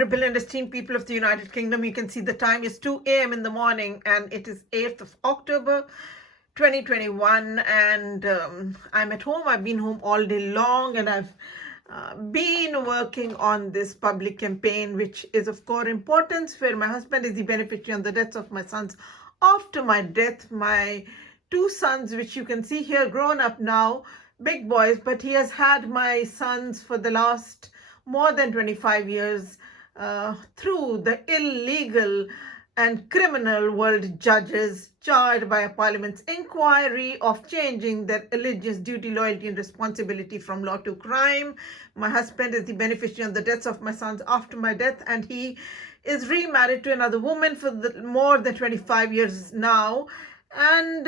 Honorable and esteemed people of the United Kingdom, you can see the time is 2 a.m. in the morning and it is 8th of October 2021 and I'm at home. I've been home all day long and I've been working on this public campaign, which is of core importance, where my husband is the beneficiary on the deaths of my sons. After my death, my two sons, which you can see here, grown up now, big boys, but he has had my sons for the last more than 25 years through the illegal and criminal world judges charged by a parliament's inquiry of changing their allegiance, duty, loyalty, and responsibility from law to crime. My husband is the beneficiary on the deaths of my sons after my death, and he is remarried to another woman for more than 25 years now. And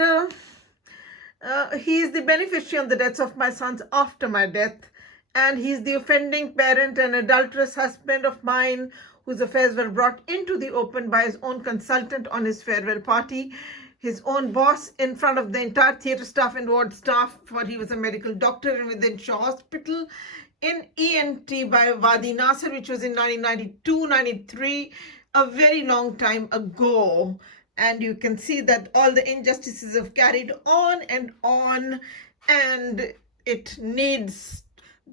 he is the beneficiary on the deaths of my sons after my death. And he's the offending parent and adulterous husband of mine, whose affairs were brought into the open by his own consultant on his farewell party, his own boss, in front of the entire theatre staff and ward staff, for he was a medical doctor within Shaw Hospital, in ENT by Wadi Nasser, which was in 1992-93, a very long time ago. And you can see that all the injustices have carried on, and it needs,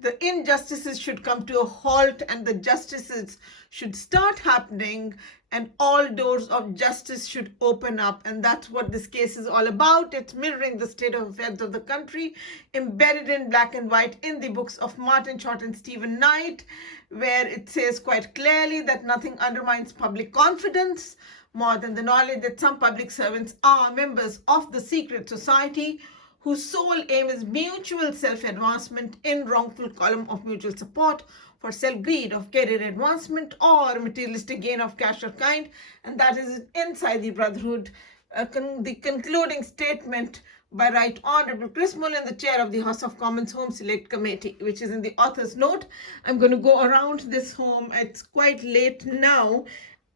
the injustices should come to a halt and the justices should start happening and all doors of justice should open up. And that's what this case is all about. It's mirroring the state of affairs of the country, embedded in black and white in the books of Martin Short and Stephen Knight, where it says quite clearly that nothing undermines public confidence more than the knowledge that some public servants are members of the secret society whose sole aim is mutual self-advancement in wrongful column of mutual support for self-greed of career advancement or materialistic gain of cash or kind. And that is inside the Brotherhood. The concluding statement by Right Honorable Chris Mullin, the chair of the House of Commons Home Select Committee, which is in the author's note. I'm going to go around this home. It's quite late now,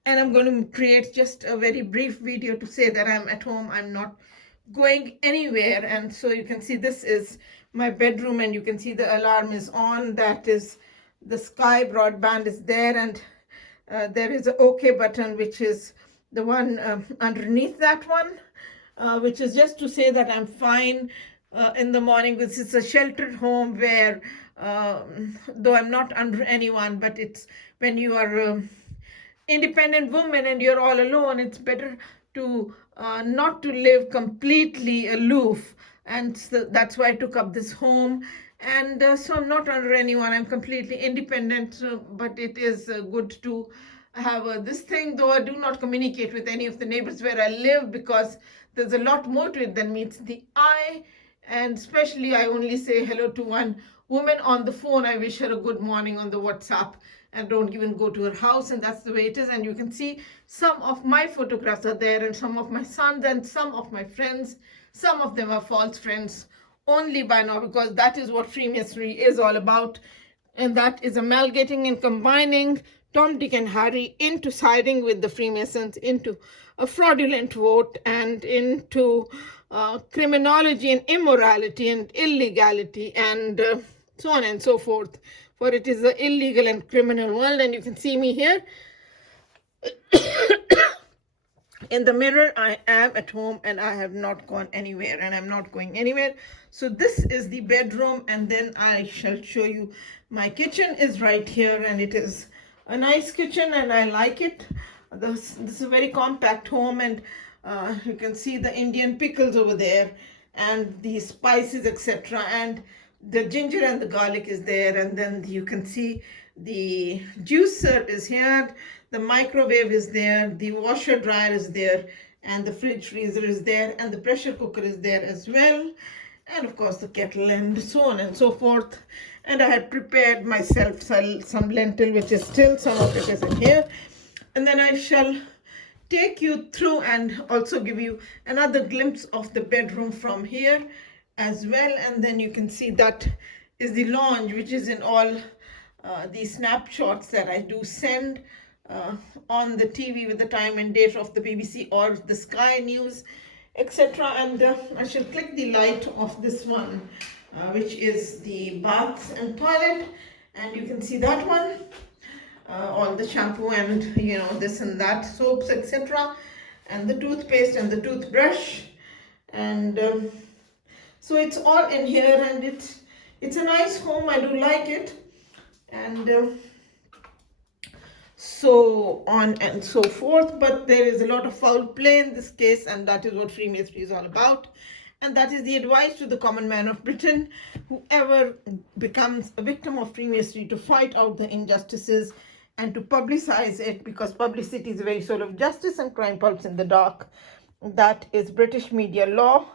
and I'm going to create just a very brief video to say that I'm at home. I'm not going anywhere. And so you can see this is my bedroom, and you can see the alarm is on. That is the Sky broadband is there, and there is a OK button, which is the one underneath that one, which is just to say that I'm fine in the morning. This is a sheltered home where, though I'm not under anyone, but it's when you are independent woman and you're all alone, it's better to not to live completely aloof. And so that's why I took up this home. And so I'm not under anyone, I'm completely independent, but it is good to have this thing, though I do not communicate with any of the neighbors where I live, because there's a lot more to it than meets the eye. And especially I only say hello to one woman on the phone. I wish her a good morning on the WhatsApp and don't even go to her house, and that's the way it is. And you can see some of my photographs are there, and some of my sons and some of my friends. Some of them are false friends only by now, because that is what Freemasonry is all about, and that is amalgamating and combining Tom, Dick, and Harry into siding with the Freemasons, into a fraudulent vote, and into criminology and immorality and illegality, and so on and so forth. For it is the illegal and criminal world. And you can see me here in the mirror. I am at home and I have not gone anywhere, and I'm not going anywhere. So this is the bedroom, and then I shall show you my kitchen is right here, and it is a nice kitchen and I like it. This is a very compact home, and you can see the Indian pickles over there and the spices, etc., and the ginger and the garlic is there. And then you can see the juicer is here, the microwave is there, the washer dryer is there, and the fridge freezer is there, and the pressure cooker is there as well, and of course the kettle, and so on and so forth. And I had prepared myself some lentil, which is still, some of it is in here. And then I shall take you through and also give you another glimpse of the bedroom from here as well. And then you can see that is the lounge, which is in all these snapshots that I do send on the TV with the time and date of the BBC or the Sky News, etc. And I shall click the light of this one, which is the bath and toilet, and you can see that one. all the shampoo and this and that, soaps, etc., and the toothpaste and the toothbrush, and so it's all in here, and it's a nice home. I do like it, and so on and so forth. But there is a lot of foul play in this case, and that is what Freemasonry is all about. And that is the advice to the common man of Britain, whoever becomes a victim of Freemasonry, to fight out the injustices and to publicize it, because publicity is the very soul of justice and crime pulps in the dark. That is British media law.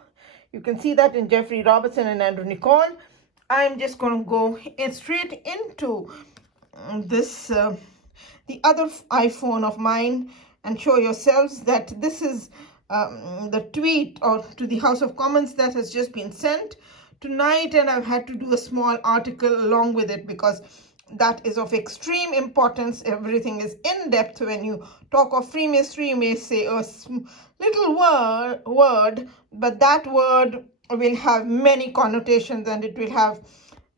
You can see that in Geoffrey Robertson and Andrew Nicol. I'm just going to go straight into this the other iPhone of mine and show yourselves that this is the tweet or to the House of Commons that has just been sent tonight, and I've had to do a small article along with it because that is of extreme importance. Everything is in depth. When you talk of Freemasonry, you may say a little word, but that word will have many connotations, and it will have,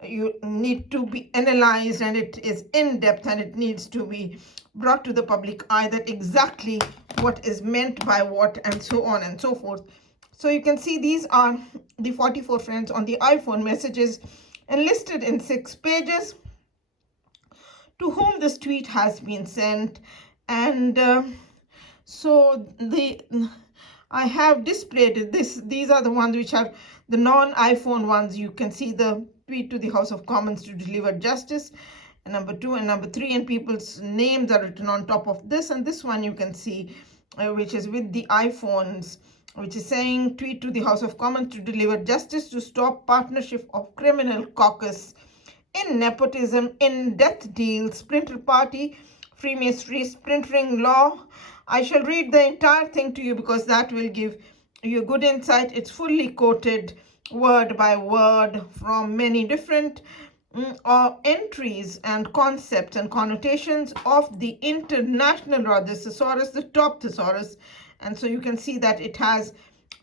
you need to be analyzed, and it is in depth, and it needs to be brought to the public eye that exactly what is meant by what, and so on and so forth. So you can see these are the 44 friends on the iPhone messages enlisted in 6 pages to whom this tweet has been sent. And so I have displayed this. These are the ones which are the non-iPhone ones. You can see the tweet to the House of Commons to deliver justice, and number 2 and number 3, and people's names are written on top of this. And this one you can see, which is with the iPhones, which is saying, tweet to the House of Commons to deliver justice to stop partnership of criminal caucus in nepotism, in death deal, splinter party, Freemasonry, splintering law. I shall read the entire thing to you because that will give you good insight. It's fully quoted word by word from many different entries and concepts and connotations of the international Rhodes Thesaurus, the top thesaurus. And so you can see that it has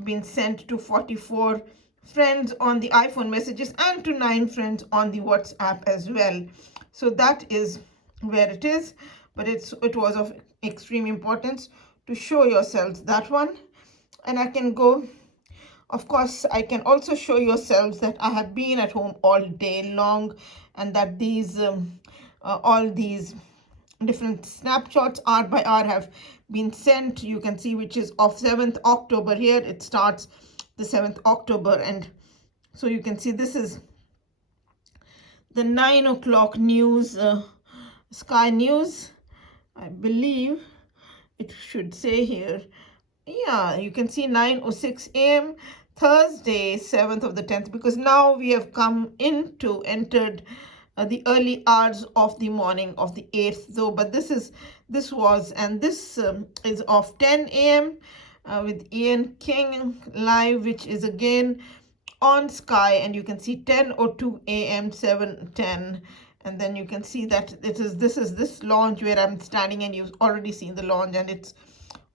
been sent to 44 friends on the iPhone messages and to 9 friends on the WhatsApp as well. So that is where it is, but it was of extreme importance to show yourselves that one. And I can go, of course, I can also show yourselves that I have been at home all day long, and that these all these different snapshots hour by hour have been sent. You can see which is of 7th October here. It starts the 7th October, and so you can see this is the 9 o'clock news, Sky News, I believe it should say here. Yeah, you can see 9:06 a.m. Thursday, 7th of the 10th, because now we have entered the early hours of the morning of the 8th, though. But this is of 10 a.m. With Ian King live, which is again on Sky, and you can see 10:02 a.m. 7:10. And then you can see that this is this launch where I'm standing, and you've already seen the launch, and it's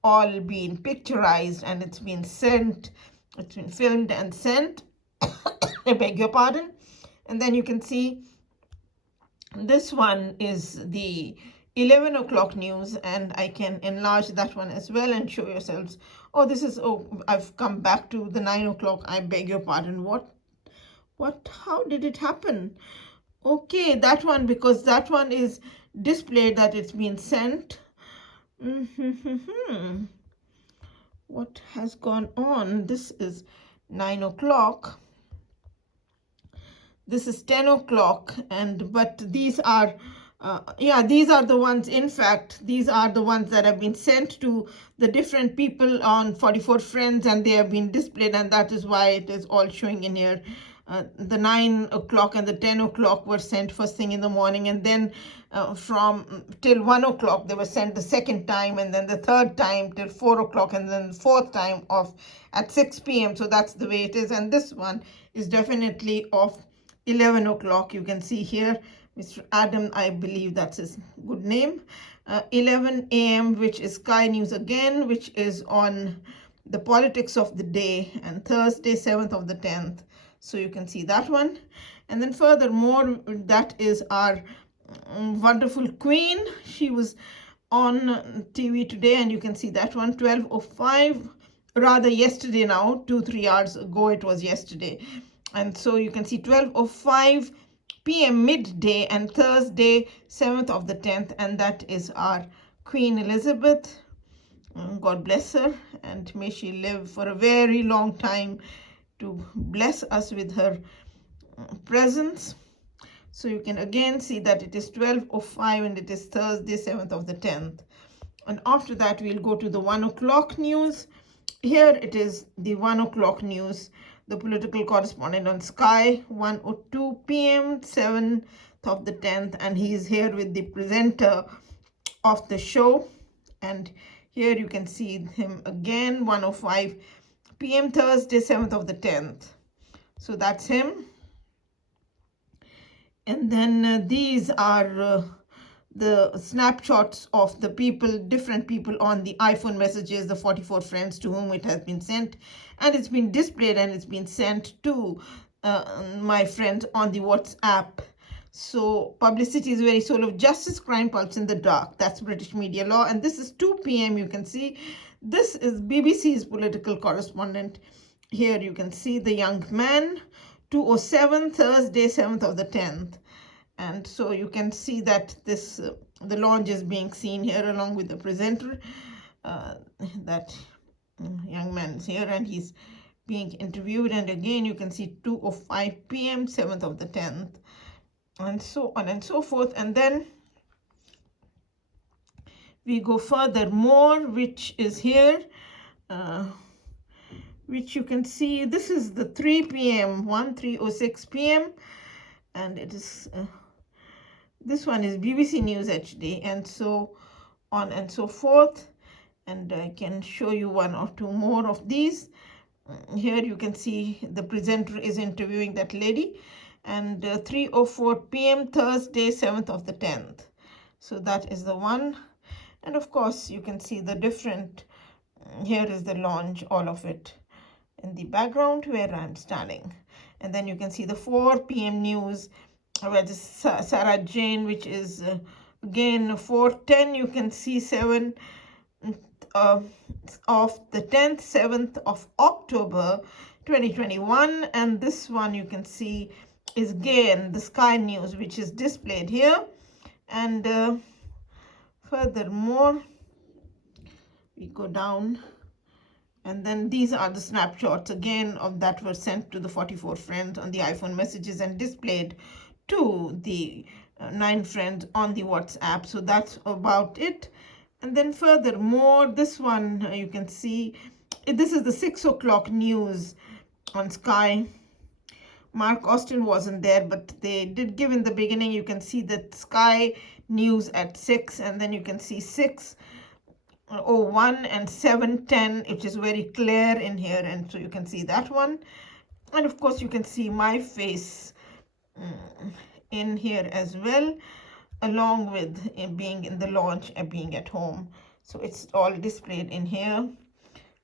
all been picturized, and it's been sent, it's been filmed and sent. I beg your pardon. And then you can see this one is the 11 o'clock news, and I can enlarge that one as well and show yourselves. Oh, this is, I've come back to the 9 o'clock. I beg your pardon. How did it happen? Okay, that one, because that one is displayed that it's been sent. What has gone on? This is 9 o'clock. This is 10 o'clock, but these are these are the ones. In fact, these are the ones that have been sent to the different people on 44 friends, and they have been displayed, and that is why it is all showing in here. The 9 o'clock and the 10 o'clock were sent first thing in the morning, and then from till 1 o'clock they were sent the second time, and then the third time till 4 o'clock, and then the fourth time at 6 p.m. So that's the way it is. And this one is definitely of 11 o'clock. You can see here Mr. Adam, I believe that's his good name. 11 a.m., which is Sky News again, which is on the politics of the day, and Thursday, 7th of the 10th. So you can see that one. And then furthermore, that is our wonderful queen. She was on TV today, and you can see that one, 12:05, rather yesterday now, 2-3 hours ago it was yesterday. And so you can see 12:05 p.m. midday, and Thursday 7th of the 10th, and that is our Queen Elizabeth. God bless her, and may she live for a very long time to bless us with her presence. So you can again see that it is 12:05 and it is Thursday 7th of the 10th. And after that we'll go to the 1 o'clock news. Here it is the 1 o'clock news, the political correspondent on Sky, 1:02 p.m. 7th of the 10th, and he is here with the presenter of the show. And here you can see him again, 1:05 p.m. Thursday 7th of the 10th. So that's him. And then these are the snapshots of the people, different people on the iPhone messages, the 44 friends to whom it has been sent, and it's been displayed and it's been sent to my friends on the WhatsApp. So publicity is the very soul of justice, crime pulse in the dark. That's British media law. And this is 2 p.m. You can see this is BBC's political correspondent. Here you can see the young man, 2:07, Thursday 7th of the 10th. And so you can see that this the launch is being seen here along with the presenter. That young man is here and he's being interviewed. And again you can see 2:05 p.m. 7th of the 10th, and so on and so forth. And then we go furthermore, which is here, which you can see this is the 3 p.m. 3:06 p.m. and it is this one is BBC News HD, and so on and so forth. And I can show you one or two more of these. Here you can see the presenter is interviewing that lady, and 3:04 p.m. Thursday 7th of the 10th. So that is the one. And of course you can see the different, here is the launch, all of it in the background where I'm standing. And then you can see the 4 p.m. news where the Sarah Jane, which is again 4:10. You can see 7 of the 10th, 7th of October 2021. And this one you can see is again the Sky News, which is displayed here. And furthermore we go down, and then these are the snapshots again of that were sent to the 44 friends on the iPhone messages and displayed to the 9 friends on the WhatsApp. So that's about it. And then furthermore, this one you can see, this is the 6 o'clock news on Sky. Mark Austin wasn't there, but they did give in the beginning. You can see that Sky News at 6, and then you can see 6:01 and 7:10, which is very clear in here, and so you can see that one. And of course you can see my face in here as well, along with being in the launch and being at home. So it's all displayed in here.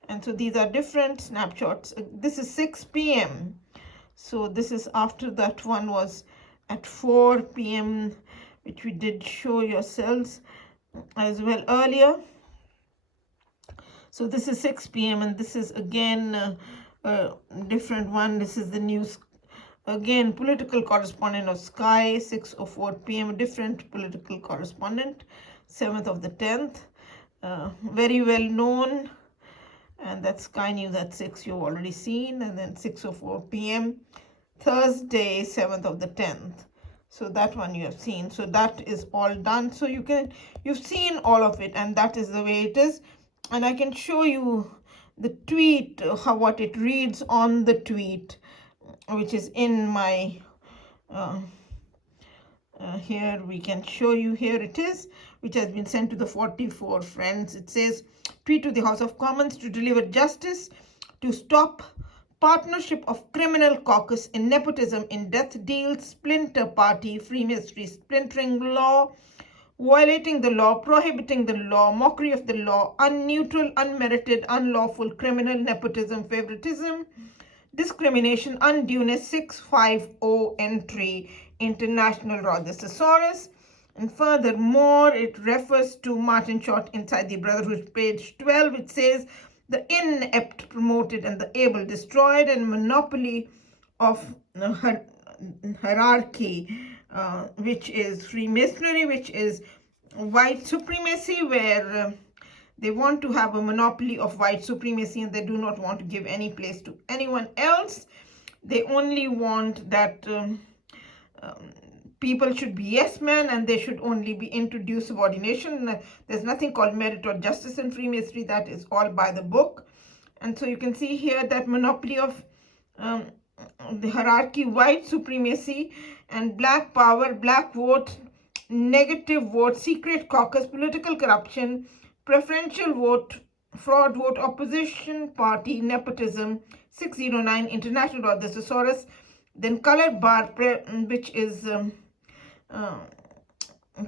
And so these are different snapshots. This is 6 p.m. So this is after that one was at 4 p.m., which we did show yourselves as well earlier. So this is 6 p.m. and this is again a different one. This is the news, again, political correspondent of Sky, 6:04 p.m. Different political correspondent, 7th of the 10th. Very well known. And that's Sky News at 6, you've already seen. And then 6:04 p.m. Thursday 7th of the 10th. So that one you have seen. So that is all done. So you've seen all of it, and that is the way it is. And I can show you the tweet, what it reads on the tweet, which is in my here we can show you. Here it is, which has been sent to the 44 friends. It says, tweet to the House of Commons to deliver justice to stop partnership of criminal caucus in nepotism in death deals, splinter party, Freemasonry splintering law, violating the law, prohibiting the law, mockery of the law, unneutral, unmerited, unlawful, criminal, nepotism, favoritism, discrimination, undueness, 650 entry, international law, the thesaurus, And furthermore, it refers to Martin Short Inside the Brotherhood, page 12, which says, the inept promoted and the able destroyed, and monopoly of hierarchy, which is Freemasonry, which is white supremacy, where they want to have a monopoly of white supremacy and they do not want to give any place to anyone else. They only want that people should be yes men and they should only be introduced subordination. There's nothing called merit or justice in Freemasonry. That is all by the book. And so you can see here that monopoly of the hierarchy, white supremacy, and black power, black vote, negative vote, secret caucus, political corruption, preferential vote, fraud vote, opposition party, nepotism, 609, international or the thesaurus, then colored bar, which is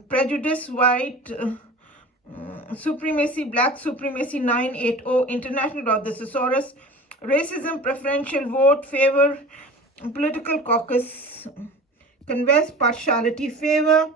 prejudice, white supremacy, black supremacy, 980, international or the thesaurus, racism, preferential vote, favor, political caucus, converse, partiality, favor,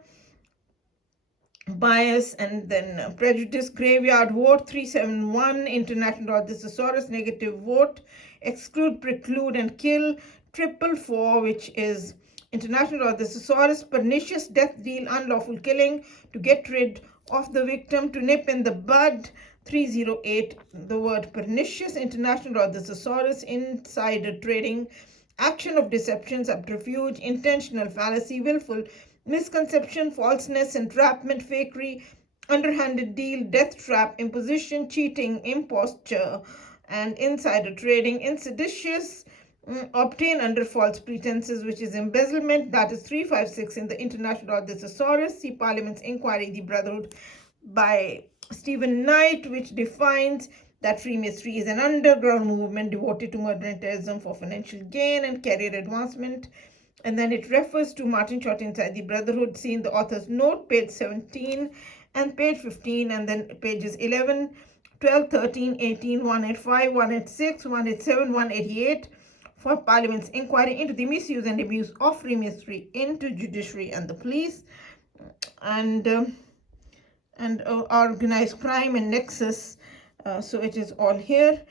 bias, and then prejudice, graveyard vote, 371, international or the thesaurus, negative vote, exclude, preclude, and kill, 444, which is international or the thesaurus, pernicious, death deal, unlawful killing, to get rid of the victim, to nip in the bud, 308, the word pernicious, international or the thesaurus, insider trading, action of deception, subterfuge, intentional fallacy, willful misconception, falseness, entrapment, fakery, underhanded deal, death trap, imposition, cheating, imposture, and insider trading, insidicious, obtain under false pretenses, which is embezzlement. That is 356 in the international or the thesaurus. See Parliament's Inquiry, the Brotherhood by Stephen Knight, which defines that Freemasonry is an underground movement devoted to murder and terrorism for financial gain and career advancement. And then it refers to Martin Short Inside the Brotherhood. See in the author's note, page 17 and page 15, and then pages 11, 12, 13, 18, 185, 186, 187, 188 for Parliament's inquiry into the misuse and abuse of Freemasonry into judiciary and the police, and organized crime and nexus. So it is all here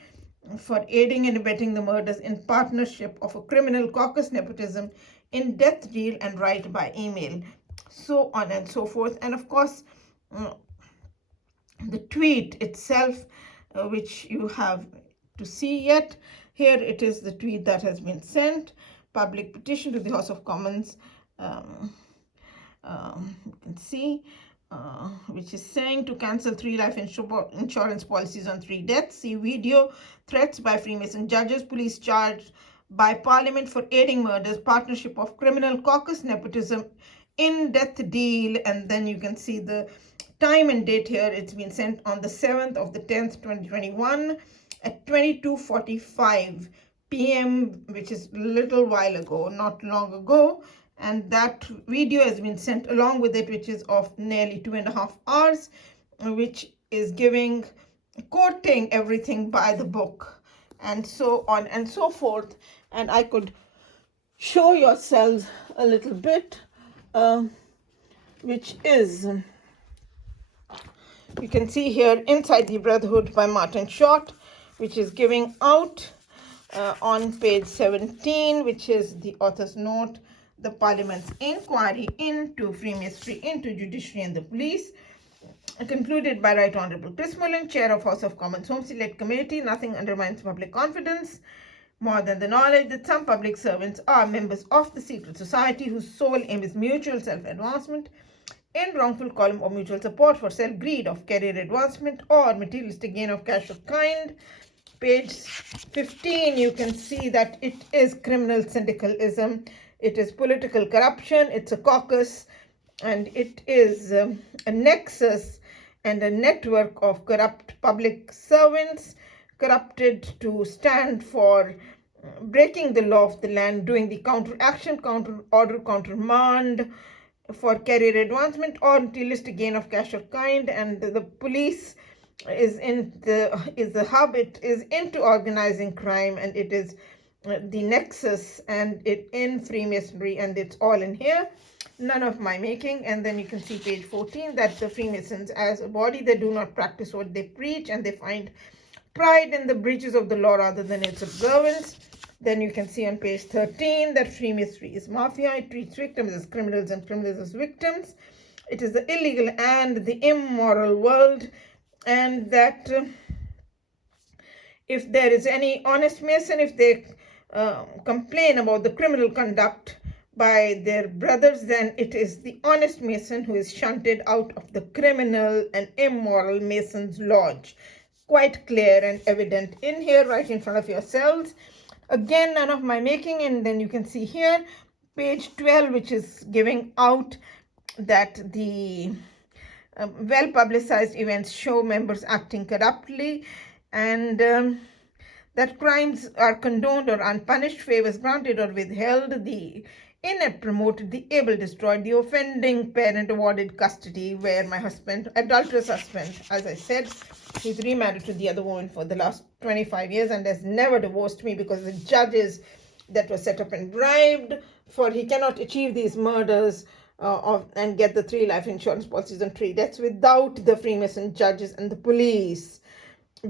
for aiding and abetting the murders in partnership of a criminal caucus, nepotism, in death deal, and right by email, so on and so forth. And of course, the tweet itself, which you have to see yet. Here it is, the tweet that has been sent. Public petition to the House of Commons. You can see, which is saying to cancel 3 life insurance policies on 3 deaths. See video, threats by Freemason judges, police charged by Parliament for aiding murders, partnership of criminal caucus, nepotism, in death deal. And then you can see the time and date here. It's been sent on the 7th of the 10th, 2021 at 22:45 p.m., which is a little while ago, not long ago. And that video has been sent along with it, which is of nearly 2.5 hours, which is quoting everything by the book, and so on and so forth. And I could show yourselves a little bit, which is, you can see here, Inside the Brotherhood by Martin Short, which is giving out on page 17, which is the author's note, the Parliament's inquiry into Freemasonry, into judiciary and the police, concluded by Right Honorable Chris Mullin, Chair of House of Commons Home Select Committee. Nothing undermines public confidence more than the knowledge that some public servants are members of the secret society whose sole aim is mutual self-advancement in wrongful column or mutual support for self-greed of career advancement or materialistic gain of cash of kind. Page 15, you can see that it is criminal syndicalism, it is political corruption, it's a caucus, and it is a nexus and a network of corrupt public servants, corrupted to stand for breaking the law of the land, doing the counteraction, counter order, countermand for career advancement or materialistic gain of cash of kind. And the police is the hub. It is into organizing crime, and it is the nexus, and it in Freemasonry, and it's all in here. none of my making. And then you can see page 14 that the Freemasons as a body, they do not practice what they preach, and they find pride in the breaches of the law rather than its observance. Then you can see on page 13 that Freemasonry is mafia. It treats victims as criminals and criminals as victims. It is the illegal and the immoral world, and that if there is any honest Mason, if they complain about the criminal conduct by their brothers, then it is the honest Mason who is shunted out of the criminal and immoral Mason's lodge. Quite clear and evident in here, right in front of yourselves. Again, none of my making. And then you can see here, page 12, which is giving out that the well-publicized events show members acting corruptly, and that crimes are condoned or unpunished, favors granted or withheld, the inept promoted, the able destroyed, the offending parent awarded custody, where my husband, adulterous husband, as I said, he's remarried to the other woman for the last 25 years and has never divorced me because the judges that were set up and bribed, for he cannot achieve these murders and get the 3 life insurance policies and 3 deaths without the Freemason judges and the police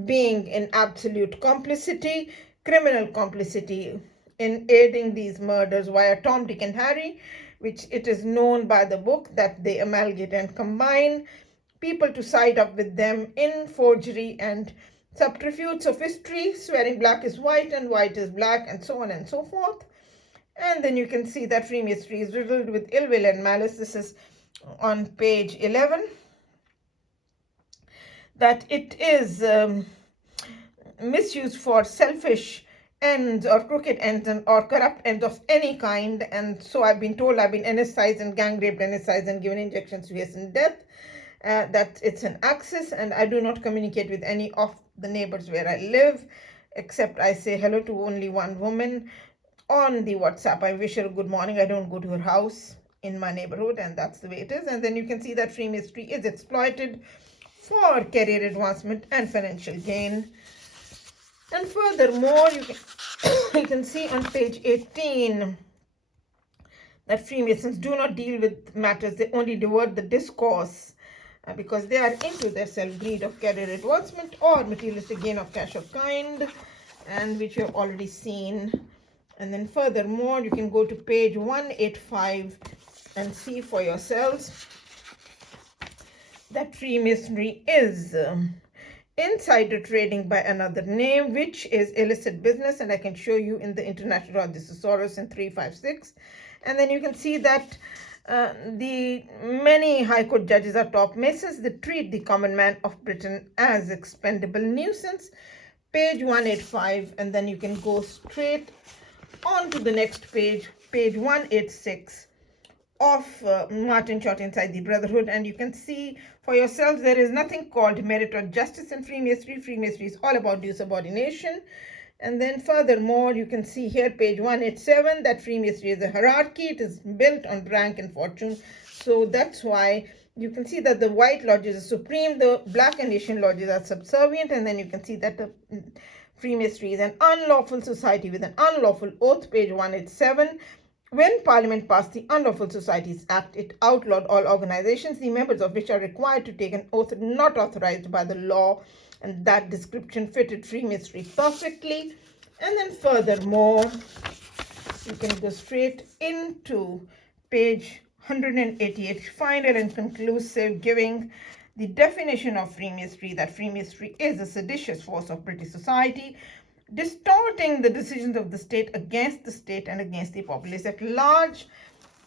being in absolute complicity, criminal complicity, in aiding these murders via Tom, Dick, and Harry, which it is known by the book that they amalgamate and combine people to side up with them in forgery and subterfuge, sophistry, swearing black is white and white is black, and so on and so forth. And then you can see that Freemasonry is riddled with ill will and malice. This is on page 11. That it is misused for selfish ends or crooked ends or corrupt ends of any kind. And so I've been told, I've been anesthetized and gang raped, anesthetized and given injections to hasten death. That it's an axis, and I do not communicate with any of the neighbors where I live, except I say hello to only one woman on the WhatsApp. I wish her good morning. I don't go to her house in my neighborhood, and that's the way it is. And then you can see that Freemasonry is exploited for career advancement and financial gain. And furthermore, you can see on page 18 that Freemasons do not deal with matters, they only divert the discourse because they are into their self-greed of career advancement or materialistic gain of cash of kind, and which you have already seen. And then furthermore, you can go to page 185 and see for yourselves that Freemasonry is insider trading by another name, which is illicit business, and I can show you in the International Law Thesaurus in 356. And then you can see that the many High Court judges are top Masons. They treat the common man of Britain as expendable nuisance. Page 185, and then you can go straight on to the next page, page 186 of Martin Short Inside the Brotherhood, and you can see for yourselves there is nothing called merit or justice in Freemasonry. Freemasonry is all about due subordination. And then furthermore, you can see here, page 187, that Freemasonry is a hierarchy. It is built on rank and fortune. So that's why you can see that the white lodges are supreme, the black and Asian lodges are subservient, and then you can see that the Freemasonry is an unlawful society with an unlawful oath, page 187. When Parliament passed the Unlawful Societies Act, it outlawed all organizations, the members of which are required to take an oath not authorized by the law, and that description fitted Freemasonry perfectly. And then furthermore, you can go straight into page 188, final and conclusive, giving the definition of Freemasonry, that Freemasonry is a seditious force of British society, distorting the decisions of the state against the state and against the populace at large.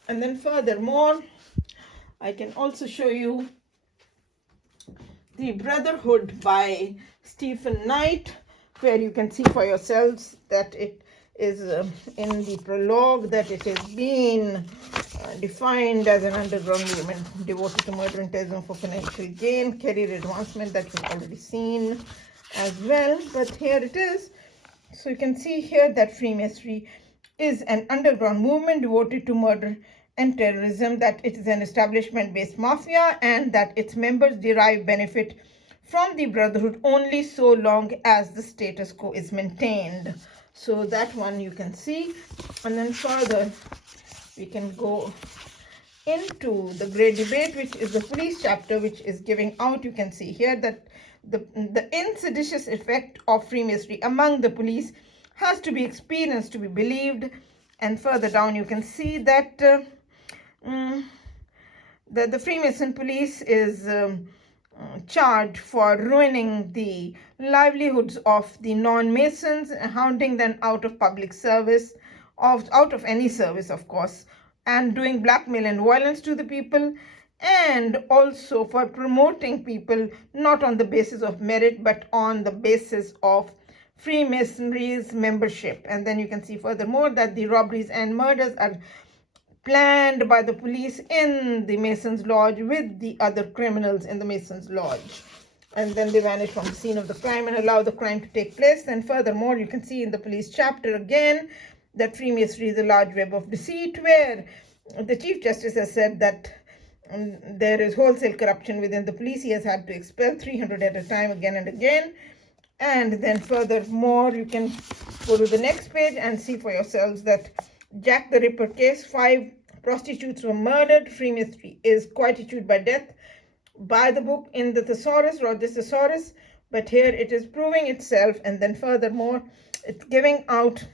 And then furthermore, I can also show you the Brotherhood by Stephen Knight, where you can see for yourselves that it is in the prologue that it has been defined as an underground movement devoted to murder and terrorism for financial gain, career advancement, that you've already seen as well. But here it is. So you can see here that Freemasonry is an underground movement devoted to murder and terrorism, that it is an establishment-based mafia, and that its members derive benefit from the Brotherhood only so long as the status quo is maintained. So that one you can see. And then further, we can go into the great debate, which is the police chapter, which is giving out, you can see here, that the insidious effect of Freemasonry among the police has to be experienced to be believed. And further down, you can see that the Freemason police is charged for ruining the livelihoods of the non-Masons, hounding them out of public service, out of any service, of course, and doing blackmail and violence to the people, and also for promoting people not on the basis of merit but on the basis of Freemasonry's membership. And then you can see furthermore that the robberies and murders are planned by the police in the Masons Lodge with the other criminals in the Masons Lodge. And then they vanish from the scene of the crime and allow the crime to take place. And furthermore, you can see in the police chapter again that Freemasonry is a large web of deceit, where the Chief Justice has said that there is wholesale corruption within the police. He has had to expel 300 at a time again and again. And then furthermore, you can go to the next page and see for yourselves that Jack the Ripper case, 5 prostitutes were murdered. Freemasonry is quite issued by death by the book in the Thesaurus, Roger's Thesaurus, but here it is proving itself. And then furthermore, it's giving out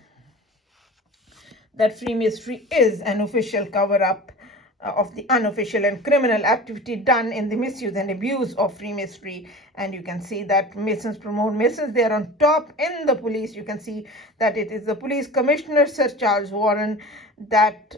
that Freemasonry is an official cover-up of the unofficial and criminal activity done in the misuse and abuse of Freemasonry. And you can see that Masons promote Masons. They are on top in the police. You can see that it is the police commissioner, Sir Charles Warren, that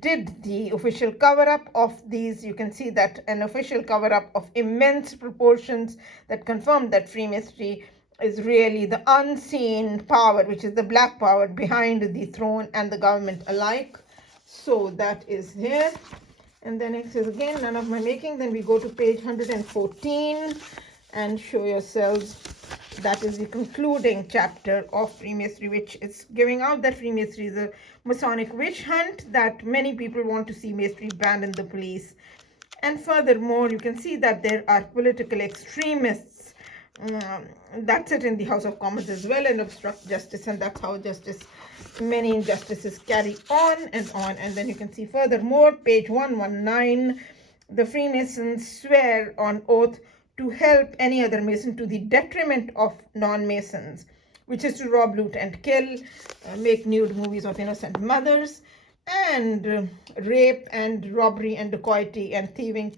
did the official cover-up of these. You can see that an official cover-up of immense proportions that confirmed that Freemasonry is really the unseen power, which is the black power behind the throne and the government alike. So that is here. And then it says again, none of my making. Then we go to page 114 and show yourselves that is the concluding chapter of Freemasonry, which is giving out that Freemasonry is a Masonic witch hunt, that many people want to see Masonry banned in the police. And furthermore, you can see that there are political extremists that sit in the House of Commons as well and obstruct justice, and that's how many injustices carry on and on. And then you can see furthermore, page 119, the Freemasons swear on oath to help any other Mason to the detriment of non-Masons, which is to rob, loot, and kill, make nude movies of innocent mothers, and rape and robbery and dacoity and thieving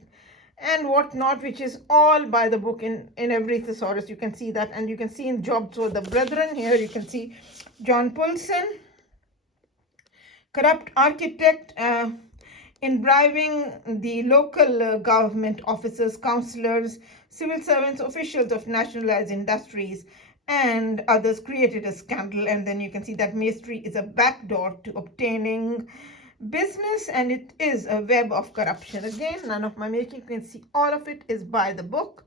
and whatnot, which is all by the book in every thesaurus. You can see that. And you can see in Jobs for the Brethren, here you can see John Poulsen, corrupt architect, in bribing the local government officers, councillors, civil servants, officials of nationalized industries, and others, created a scandal. And then you can see that Masonry is a backdoor to obtaining business, and it is a web of corruption. Again, none of my making. You can see all of it is by the book.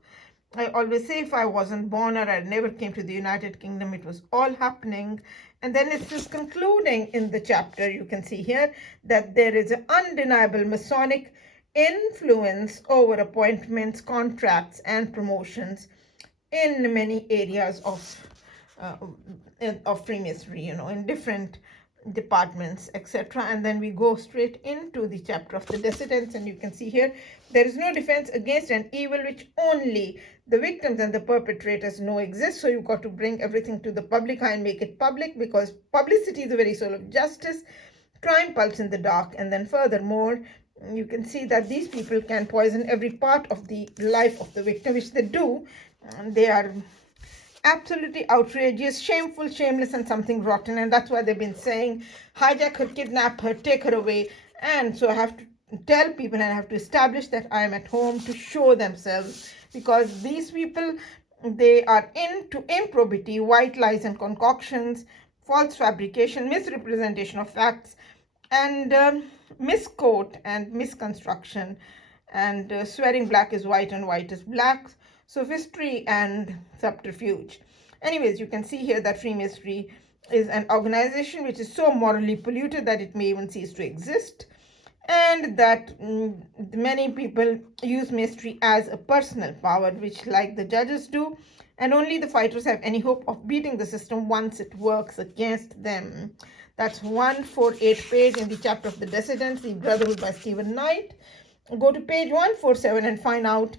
I always say, if I wasn't born or I never came to the United Kingdom, it was all happening. And then it's just concluding in the chapter. You can see here that there is an undeniable Masonic influence over appointments, contracts, and promotions in many areas of Freemasonry, in different departments, etc. And then we go straight into the chapter of the dissidents, and you can see here there is no defense against an evil which only the victims and the perpetrators know exists. So you've got to bring everything to the public eye and make it public, because publicity is the very soul of justice. Crime pulps in the dark. And then furthermore, you can see that these people can poison every part of the life of the victim, which they do. They are absolutely outrageous, shameful, shameless, and something rotten. And that's why they've been saying, hijack her, kidnap her, take her away. And so I have to tell people, and I have to establish that I am at home to show themselves, because these people, they are into improbity, white lies and concoctions, false fabrication, misrepresentation of facts, and misquote and misconstruction, and swearing black is white and white is black, sophistry and subterfuge. Anyways, you can see here that Freemasonry is an organization which is so morally polluted that it may even cease to exist. and that many people use mystery as a personal power, which like the judges do, and only the fighters have any hope of beating the system once it works against them. That's 148 page in the chapter of the Dissidents, The Brotherhood by Stephen Knight. Go to page 147 and find out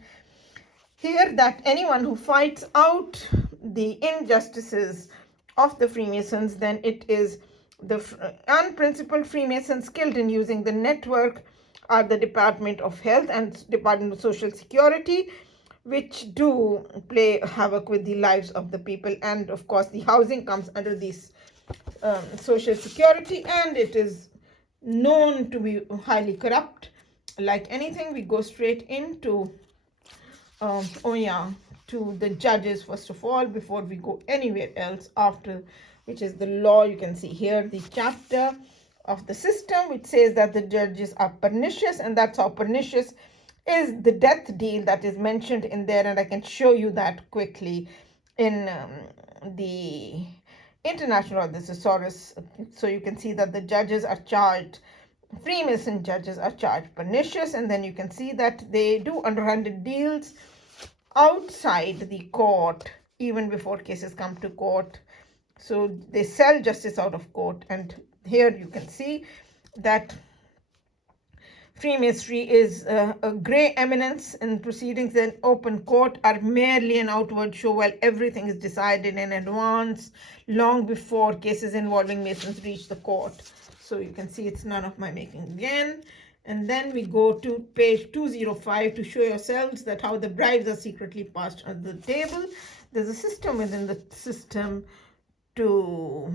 here that anyone who fights out the injustices of the Freemasons, then it is the unprincipled Freemasons skilled in using the network are the Department of Health and Department of Social Security, which do play havoc with the lives of the people. And of course, the housing comes under this Social Security, and it is known to be highly corrupt. Like anything, we go straight into to the judges first of all before we go anywhere else after, which is the law. You can see here the chapter of the system which says that the judges are pernicious, and that's how pernicious is the death deal that is mentioned in there, and I can show you that quickly in the International of the Thesaurus. So you can see that the judges are charged, Freemason judges are charged pernicious, and then you can see that they do underhanded deals outside the court even before cases come to court. So they sell justice out of court, and here you can see that Freemasonry is a gray eminence in proceedings in open court are merely an outward show, while everything is decided in advance long before cases involving Masons reach the court. So you can see it's none of my making again. And then we go to page 205 to show yourselves that how the bribes are secretly passed under the table. There's a system within the system to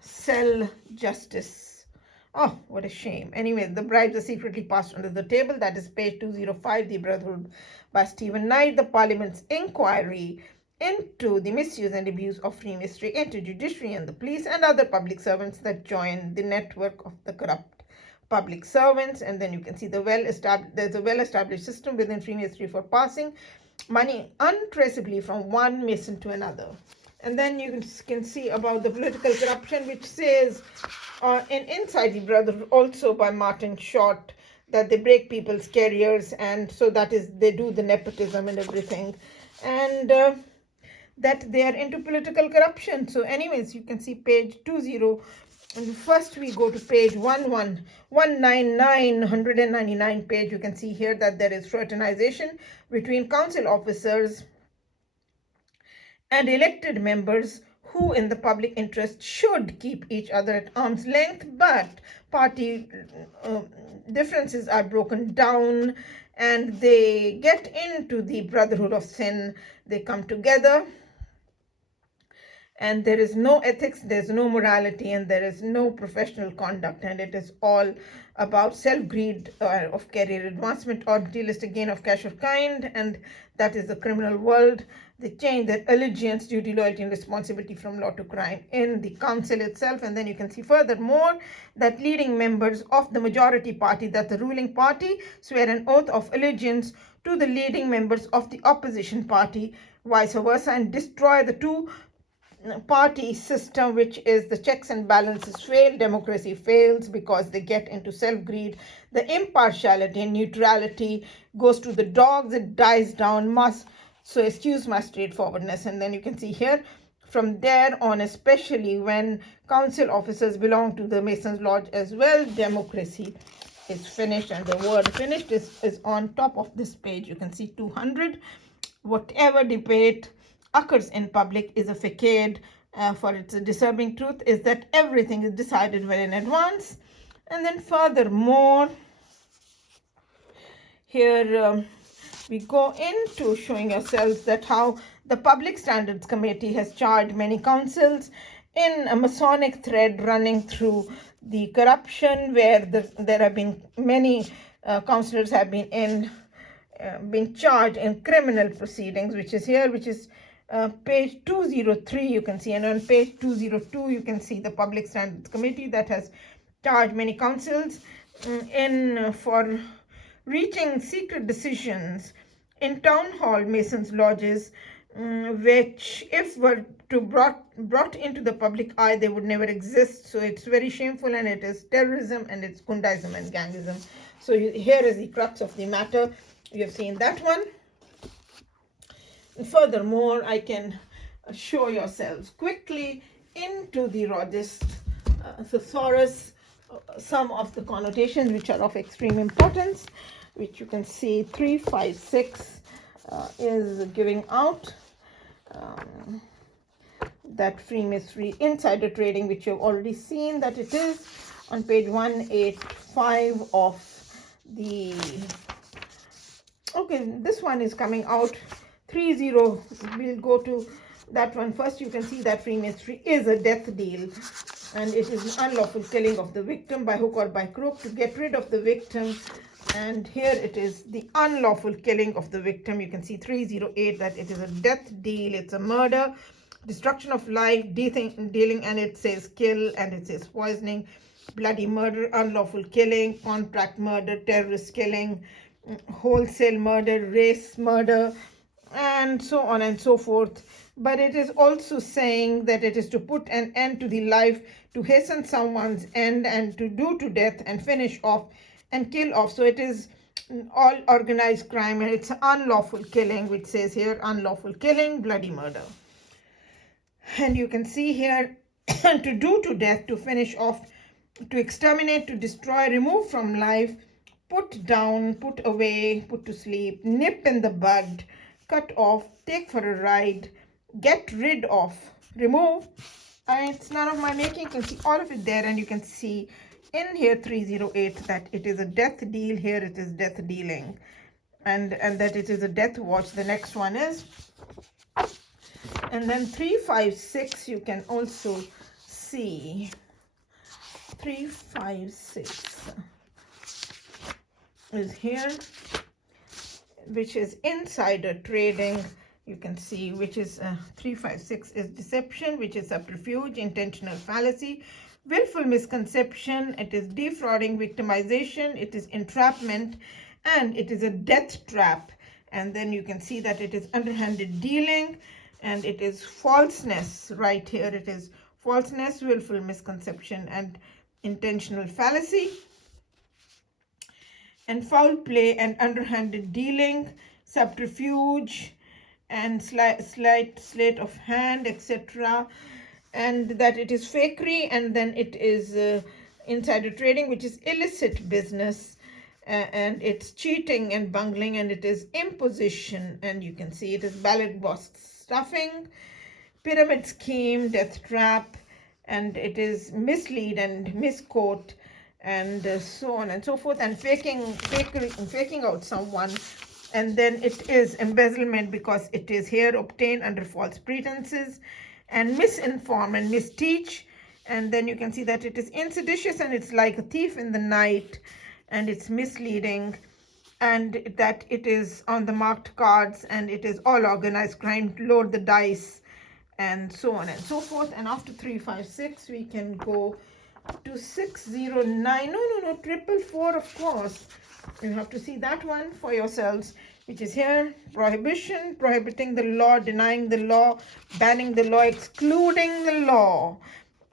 sell justice. Oh, what a shame. Anyway, the bribes are secretly passed under the table. That is page 205, The Brotherhood by Stephen Knight. The Parliament's inquiry into the misuse and abuse of Freemasonry into judiciary and the police and other public servants that join the network of the corrupt public servants. And then you can see there's a well-established system within Freemasonry for passing money untraceably from one Mason to another. And then you can see about the political corruption, which says in Inside the Brotherhood, also by Martin Short, that they break people's careers, and so that is they do the nepotism and everything, and that they are into political corruption. So anyways, you can see page 20, and first we go to page 199 page. You can see here that there is fraternization between council officers and elected members who in the public interest should keep each other at arm's length, but party differences are broken down and they get into the brotherhood of sin. They come together and there is no ethics, there's no morality, and there is no professional conduct, and it is all about self-greed of career advancement or materialistic gain of cash or kind, and that is the criminal world. They change their allegiance, duty, loyalty, and responsibility from law to crime in the council itself. And then you can see furthermore that leading members of the majority party, that the ruling party, swear an oath of allegiance to the leading members of the opposition party, vice versa, and destroy the two party system, which is the checks and balances fail. Democracy fails because they get into self-greed. The impartiality and neutrality goes to the dogs. It dies down. So excuse my straightforwardness. And then you can see here from there on, especially when council officers belong to the Masons Lodge as well, democracy is finished, and the word finished is on top of this page. You can see 200. Whatever debate occurs in public is a facade, for its disturbing truth is that everything is decided well in advance. And then furthermore, here we go into showing ourselves that how the Public Standards Committee has charged many councils in a Masonic thread running through the corruption, where there have been many councillors have been charged in criminal proceedings, which is here, which is page 203 you can see, and on page 202 you can see the Public Standards Committee that has charged many councils for reaching secret decisions in town hall Masons lodges which if were to brought into the public eye, they would never exist. So it's very shameful, and it is terrorism, and it's Gundaism and Gangism. So here is the crux of the matter. You have seen that one. Furthermore, I can show yourselves quickly into the Rhodes thesaurus some of the connotations which are of extreme importance, which you can see 356 is giving out. That free insider trading, which you've already seen that it is on page 185 of the, okay, this one is coming out 30. We'll go to that one first. You can see that Freemasonry is a death deal, and it is an unlawful killing of the victim by hook or by crook to get rid of the victim. And here it is the unlawful killing of the victim. You can see 308 that it is a death deal. It's a murder, destruction of life, dealing, and it says kill, and it says poisoning, bloody murder, unlawful killing, contract murder, terrorist killing, wholesale murder, race murder, and so on and so forth. But it is also saying that it is to put an end to the life, to hasten someone's end, and to do to death and finish off and kill off. So it is all organized crime, and it's unlawful killing, which says here unlawful killing, bloody murder. And you can see here to do to death, to finish off, to exterminate, to destroy, remove from life, put down, put away, put to sleep, nip in the bud, cut off, take for a ride, get rid of, remove. And it's none of my making. You can see all of it there, and you can see in here 308 that it is a death deal. Here it is death dealing, and that it is a death watch. The next one is, and then 356 you can also see 356 is here, which is insider trading. You can see, which is 356 is deception, which is subterfuge, intentional fallacy, willful misconception, it is defrauding, victimization, it is entrapment, and it is a death trap. And then you can see that it is underhanded dealing, and it is falseness. Right here it is falseness, willful misconception, and intentional fallacy, and foul play and underhanded dealing, subterfuge, and sleight of hand, etc. And that it is fakery, and then it is insider trading, which is illicit business, and it's cheating and bungling, and it is imposition, and you can see it is ballot box stuffing, pyramid scheme, death trap, and it is mislead and misquote, and so on and so forth, and faking out someone. And then it is embezzlement, because it is here obtained under false pretenses, and misinform and misteach. And then you can see that it is insidicious, and it's like a thief in the night, and it's misleading, and that it is on the marked cards, and it is all organized crime, load the dice, and so on and so forth. And after 356 we can go to 609. No, 444, of course. You have to see that one for yourselves, which is here prohibition, prohibiting the law, denying the law, banning the law, excluding the law.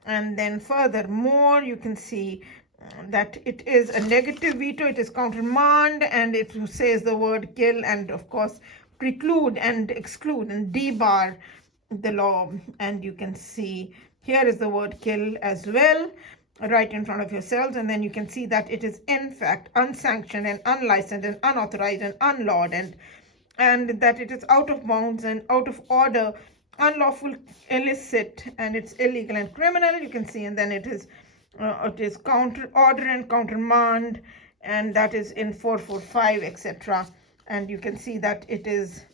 And then furthermore you can see that it is a negative veto, it is countermand, and it says the word kill, and of course preclude and exclude and debar the law. And you can see here is the word kill as well, right in front of yourselves. And then you can see that it is in fact unsanctioned and unlicensed and unauthorized and unlawed, and that it is out of bounds and out of order, unlawful, illicit, and it's illegal and criminal. You can see, and then it is counter order and countermand, and that is in 445, etc. And you can see that it is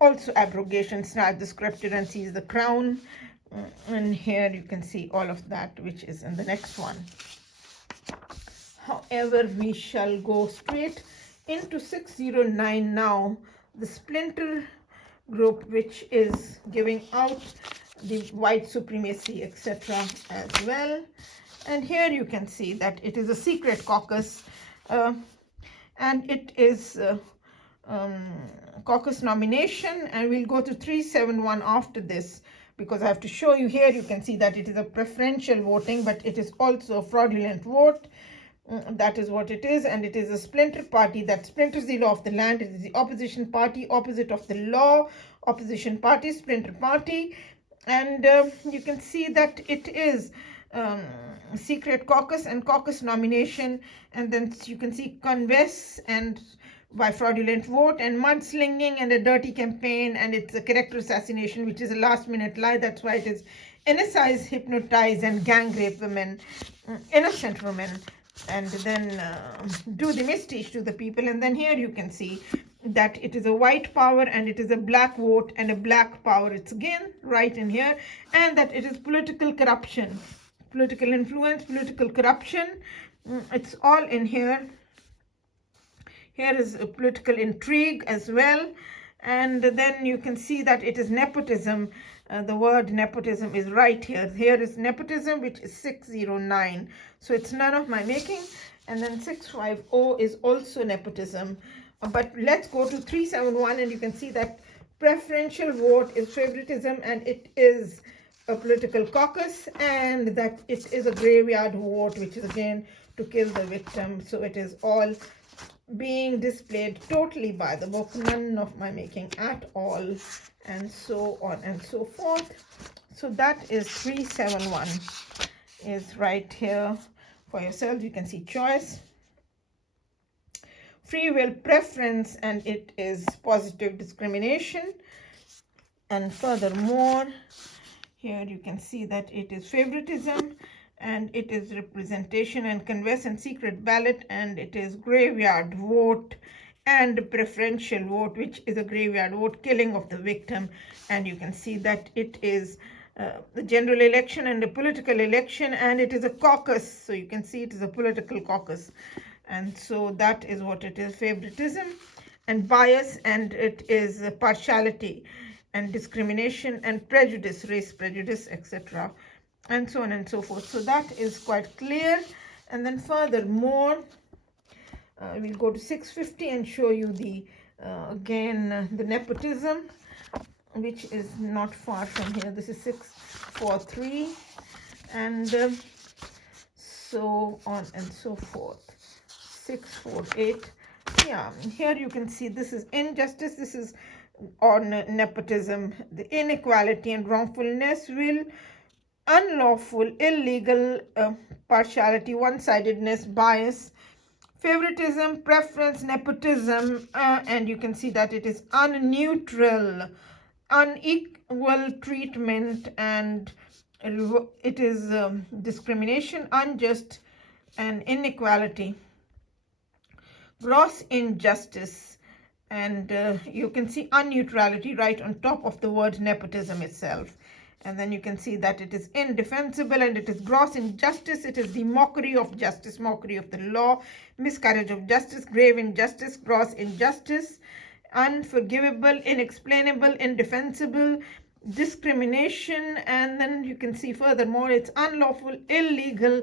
also abrogation, snatch the scepter and seize the crown. And here you can see all of that, which is in the next one. However, we shall go straight into 609 now, the splinter group, which is giving out the white supremacy, etc. as well. And here you can see that it is a secret caucus, and it is caucus nomination, and we'll go to 371 after this, because I have to show you here. You can see that it is a preferential voting, but it is also a fraudulent vote. That is what it is, and it is a splinter party that splinters the law of the land. It is the opposition party, opposite of the law, opposition party, splinter party. And you can see that it is secret caucus and caucus nomination, and then you can see convest and by fraudulent vote, and mudslinging, and a dirty campaign, and it's a character assassination, which is a last minute lie. That's why it is NSIs hypnotize and gang rape women, innocent women, and then do the misdeeds to the people. And then here you can see that it is a white power and it is a black vote and a black power. It's again right in here. And that it is political corruption, political influence, political corruption. It's all in here. Here is a political intrigue as well. And then you can see that it is nepotism. The word nepotism is right here. Here is nepotism, which is 609. So it's none of my making. And then 650 is also nepotism. But let's go to 371, and you can see that preferential vote is favoritism, and it is a political caucus, and that it is a graveyard vote, which is again to kill the victim. So it is all being displayed totally by the book, none of my making at all, and so on and so forth. So that is 371 is right here for yourself. You can see choice, free will, preference, and it is positive discrimination. And furthermore, here you can see that it is favoritism, and it is representation and converse and secret ballot, and it is graveyard vote and preferential vote, which is a graveyard vote, killing of the victim. And you can see that it is the general election and the political election, and it is a caucus. So you can see it is a political caucus. And so that is what it is, favoritism and bias, and it is partiality and discrimination and prejudice, race prejudice, etc., and so on and so forth. So that is quite clear. And then furthermore, we'll go to 650 and show you the again the nepotism, which is not far from here. This is 643, and so on and so forth. 648. Yeah, here you can see this is injustice. This is on nepotism, the inequality and wrongfulness, will, unlawful, illegal, partiality, one-sidedness, bias, favoritism, preference, nepotism, and you can see that it is unneutral, unequal treatment, and it is discrimination, unjust, and inequality, gross injustice, and you can see unneutrality right on top of the word nepotism itself. And then you can see that it is indefensible, and it is gross injustice. It is the mockery of justice, mockery of the law, miscarriage of justice, grave injustice, gross injustice, unforgivable, inexplainable, indefensible, discrimination. And then you can see furthermore it's unlawful, illegal,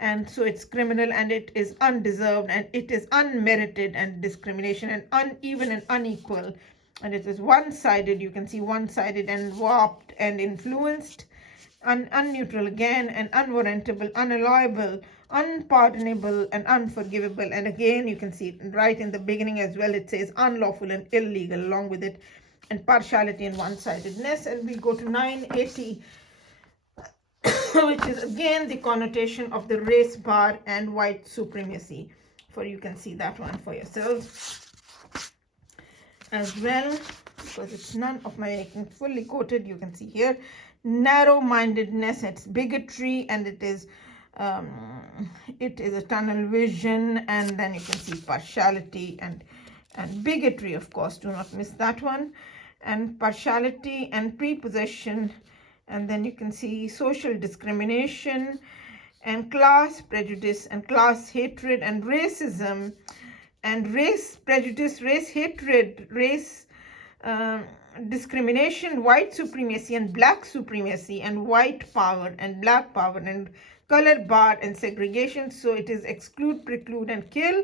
and so it's criminal, and it is undeserved, and it is unmerited, and discrimination, and uneven and unequal, and it is one-sided. You can see one-sided and warped and influenced, unneutral again, and unwarrantable, unalloyable, unpardonable, and unforgivable. And again you can see it right in the beginning as well. It says unlawful and illegal along with it, and partiality and one-sidedness. And we go to 980, which is again the connotation of the race bar and white supremacy. For you can see that one for yourselves as well, because it's none of my making, fully quoted. You can see here narrow-mindedness, it's bigotry, and it is a tunnel vision. And then you can see partiality and bigotry, of course, do not miss that one, and partiality and prepossession. And then you can see social discrimination and class prejudice and class hatred and racism and race prejudice, race hatred, race discrimination, white supremacy and black supremacy, and white power and black power, and color bar and segregation. So it is exclude, preclude, and kill,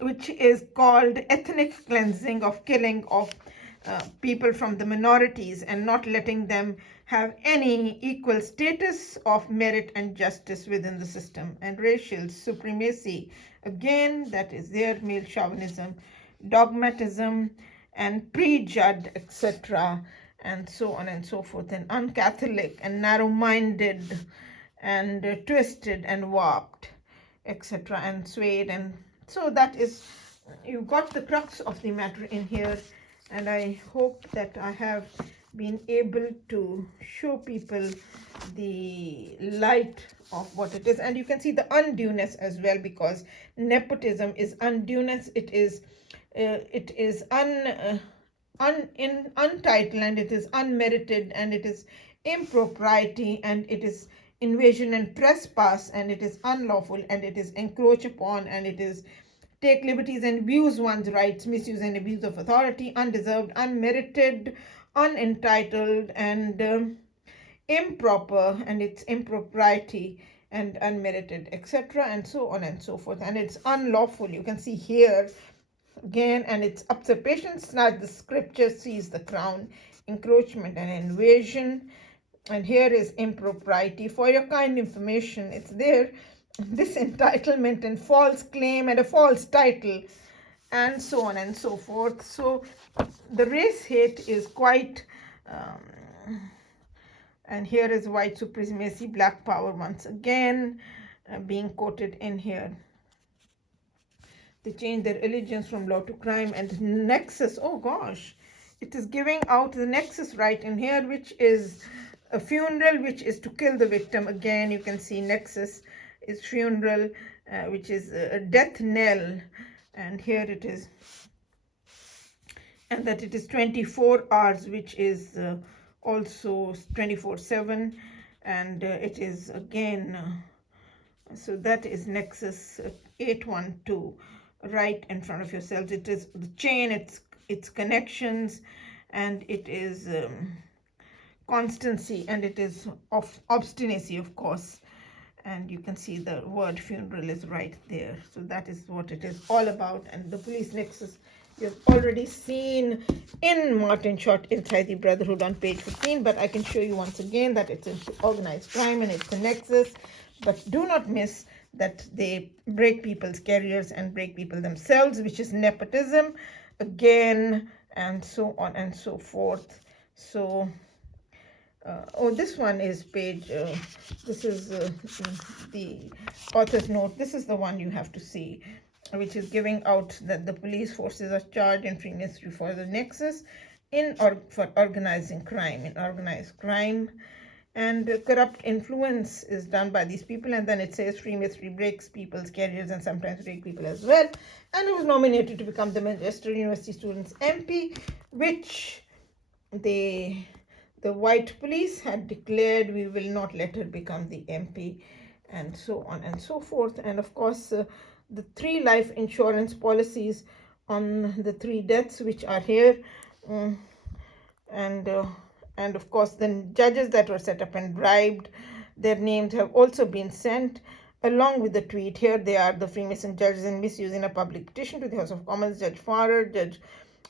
which is called ethnic cleansing, of killing of people from the minorities and not letting them have any equal status of merit and justice within the system. And racial supremacy, again, that is their male chauvinism, dogmatism, and prejudge, etc., and so on and so forth, and uncatholic and narrow-minded and twisted and warped, etc., and swayed. And so that is, you got the crux of the matter in here, and I hope that I have been able to show people the light of what it is. And you can see the undueness as well, because nepotism is undueness. It is untitled, and it is unmerited, and it is impropriety, and it is invasion and trespass, and it is unlawful, and it is encroach upon, and it is take liberties and abuse one's rights, misuse and abuse of authority, undeserved, unmerited, unentitled, and improper, and it's impropriety and unmerited, etc., and so on and so forth. And it's unlawful. You can see here again, and it's usurpation, snatch the scripture, seize the crown, encroachment and invasion. And here is impropriety. For your kind information, it's there, this entitlement and false claim and a false title, and so on and so forth. So the race hate is quite and here is white supremacy, black power once again being quoted in here. They change their allegiance from law to crime. And nexus, oh gosh, it is giving out the nexus right in here, which is a funeral, which is to kill the victim. Again, you can see nexus is funeral, which is a death knell, and here it is, and that it is 24 hours, which is also 24/7, and it is again, so that is nexus 812, right in front of yourselves. It is the chain, it's connections, and it is constancy, and it is of obstinacy, of course. And you can see the word funeral is right there. So that is what it is all about. And the police nexus you've already seen in Martin Short Inside the Brotherhood on page 15, but I can show you once again that it's an organized crime and it's a nexus. But do not miss that they break people's careers and break people themselves, which is nepotism again, and so on and so forth. So oh, this one is page, this is the author's note. This is the one you have to see, which is giving out that the police forces are charged in Freemasonry for the nexus for organizing crime, in organized crime. And corrupt influence is done by these people. And then it says Freemasonry breaks people's careers and sometimes break people as well. And it was nominated to become the Manchester University Students' MP, which the white police had declared we will not let her become the MP, and so on and so forth. And of course, the 3 life insurance policies on the 3 deaths which are here, and of course the judges that were set up and bribed, their names have also been sent along with the tweet. Here they are, the Freemason judges in misuse in a public petition to the House of Commons: Judge Farrer,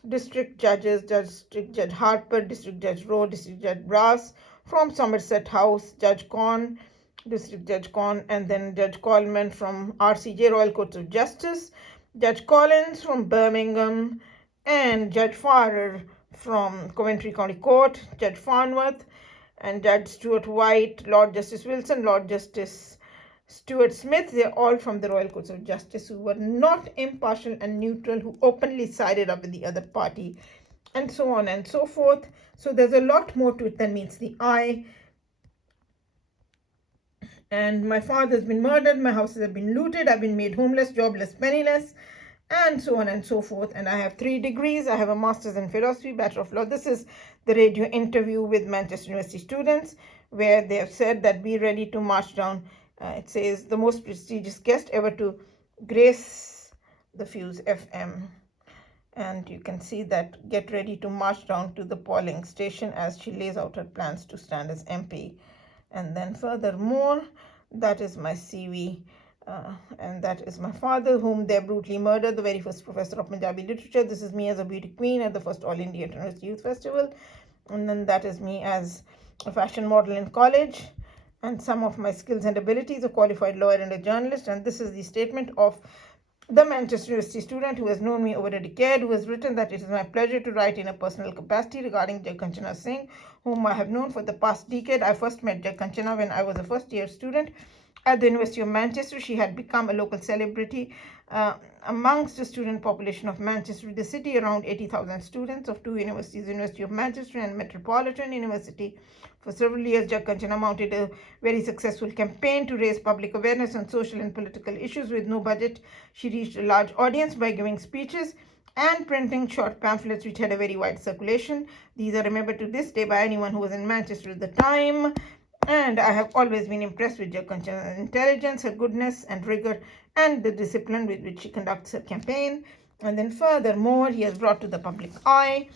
District Judges, District Judge Harper, District Judge Rowe, District Judge Brass from Somerset House, Judge Conn, District Judge Conn, and then Judge Coleman from RCJ, Royal Courts of Justice, Judge Collins from Birmingham, and Judge Farrer from Coventry County Court, Judge Farnworth, and Judge Stuart White, Lord Justice Wilson, Lord Justice Stuart Smith. They're all from the Royal Courts of Justice, who were not impartial and neutral, who openly sided up with the other party, and so on and so forth. So there's a lot more to it than meets the eye. And my father has been murdered, my houses have been looted, I've been made homeless, jobless, penniless, and so on and so forth. And I have 3 degrees. I have a master's in philosophy, Bachelor of Law. This is the radio interview with Manchester University students, where they have said that be ready to march down. It says the most prestigious guest ever to grace the Fuse FM. And you can see that get ready to march down to the polling station as she lays out her plans to stand as MP. And then furthermore, that is my CV. And that is my father, whom they brutally murdered, the very first professor of Punjabi literature. This is me as a beauty queen at the first All India International Youth Festival. And then that is me as a fashion model in college. And some of my skills and abilities: a qualified lawyer and a journalist. And this is the statement of the Manchester University student who has known me over a decade, who has written that it is my pleasure to write in a personal capacity regarding Jai Kanchana Singh, whom I have known for the past decade. I first met Jai Kanchana when I was a first year student at the University of Manchester. She had become a local celebrity amongst the student population of Manchester, the city, around 80,000 students of two universities, University of Manchester and Metropolitan University. For several years, Jai Kanchana mounted a very successful campaign to raise public awareness on social and political issues. With no budget, she reached a large audience by giving speeches and printing short pamphlets which had a very wide circulation. These are remembered to this day by anyone who was in Manchester at the time. And I have always been impressed with Jai Kanchana's intelligence, her goodness and rigor, and the discipline with which she conducts her campaign. And then furthermore, he has brought to the public eye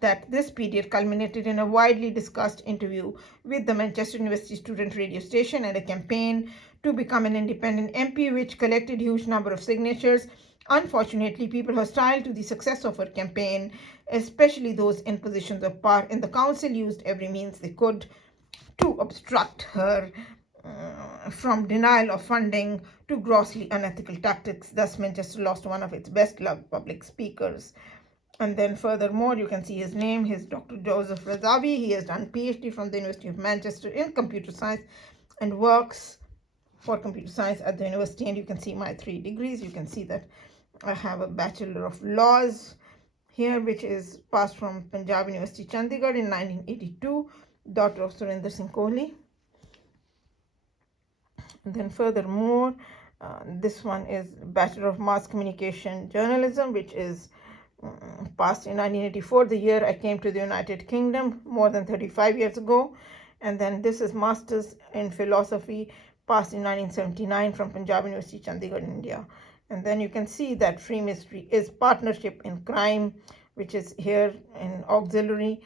that this period culminated in a widely discussed interview with the Manchester University student radio station and a campaign to become an independent MP, which collected huge number of signatures. Unfortunately, people hostile to the success of her campaign, especially those in positions of power in the council, used every means they could to obstruct her, from denial of funding to grossly unethical tactics. Thus, Manchester lost one of its best loved public speakers. And then furthermore, you can see his name, his Dr. Joseph Razavi. He has done PhD from the University of Manchester in computer science and works for computer science at the university. And you can see my 3 degrees. You can see that I have a Bachelor of Laws here, which is passed from Punjab University, Chandigarh in 1982, daughter of Surinder Singh Kohli. And then furthermore, this one is Bachelor of Mass Communication Journalism, which is passed in 1984, the year I came to the United Kingdom more than 35 years ago. And then this is Masters in Philosophy, passed in 1979 from Punjab University, Chandigarh, India. And then you can see that Freemasonry is Partnership in Crime, which is here in auxiliary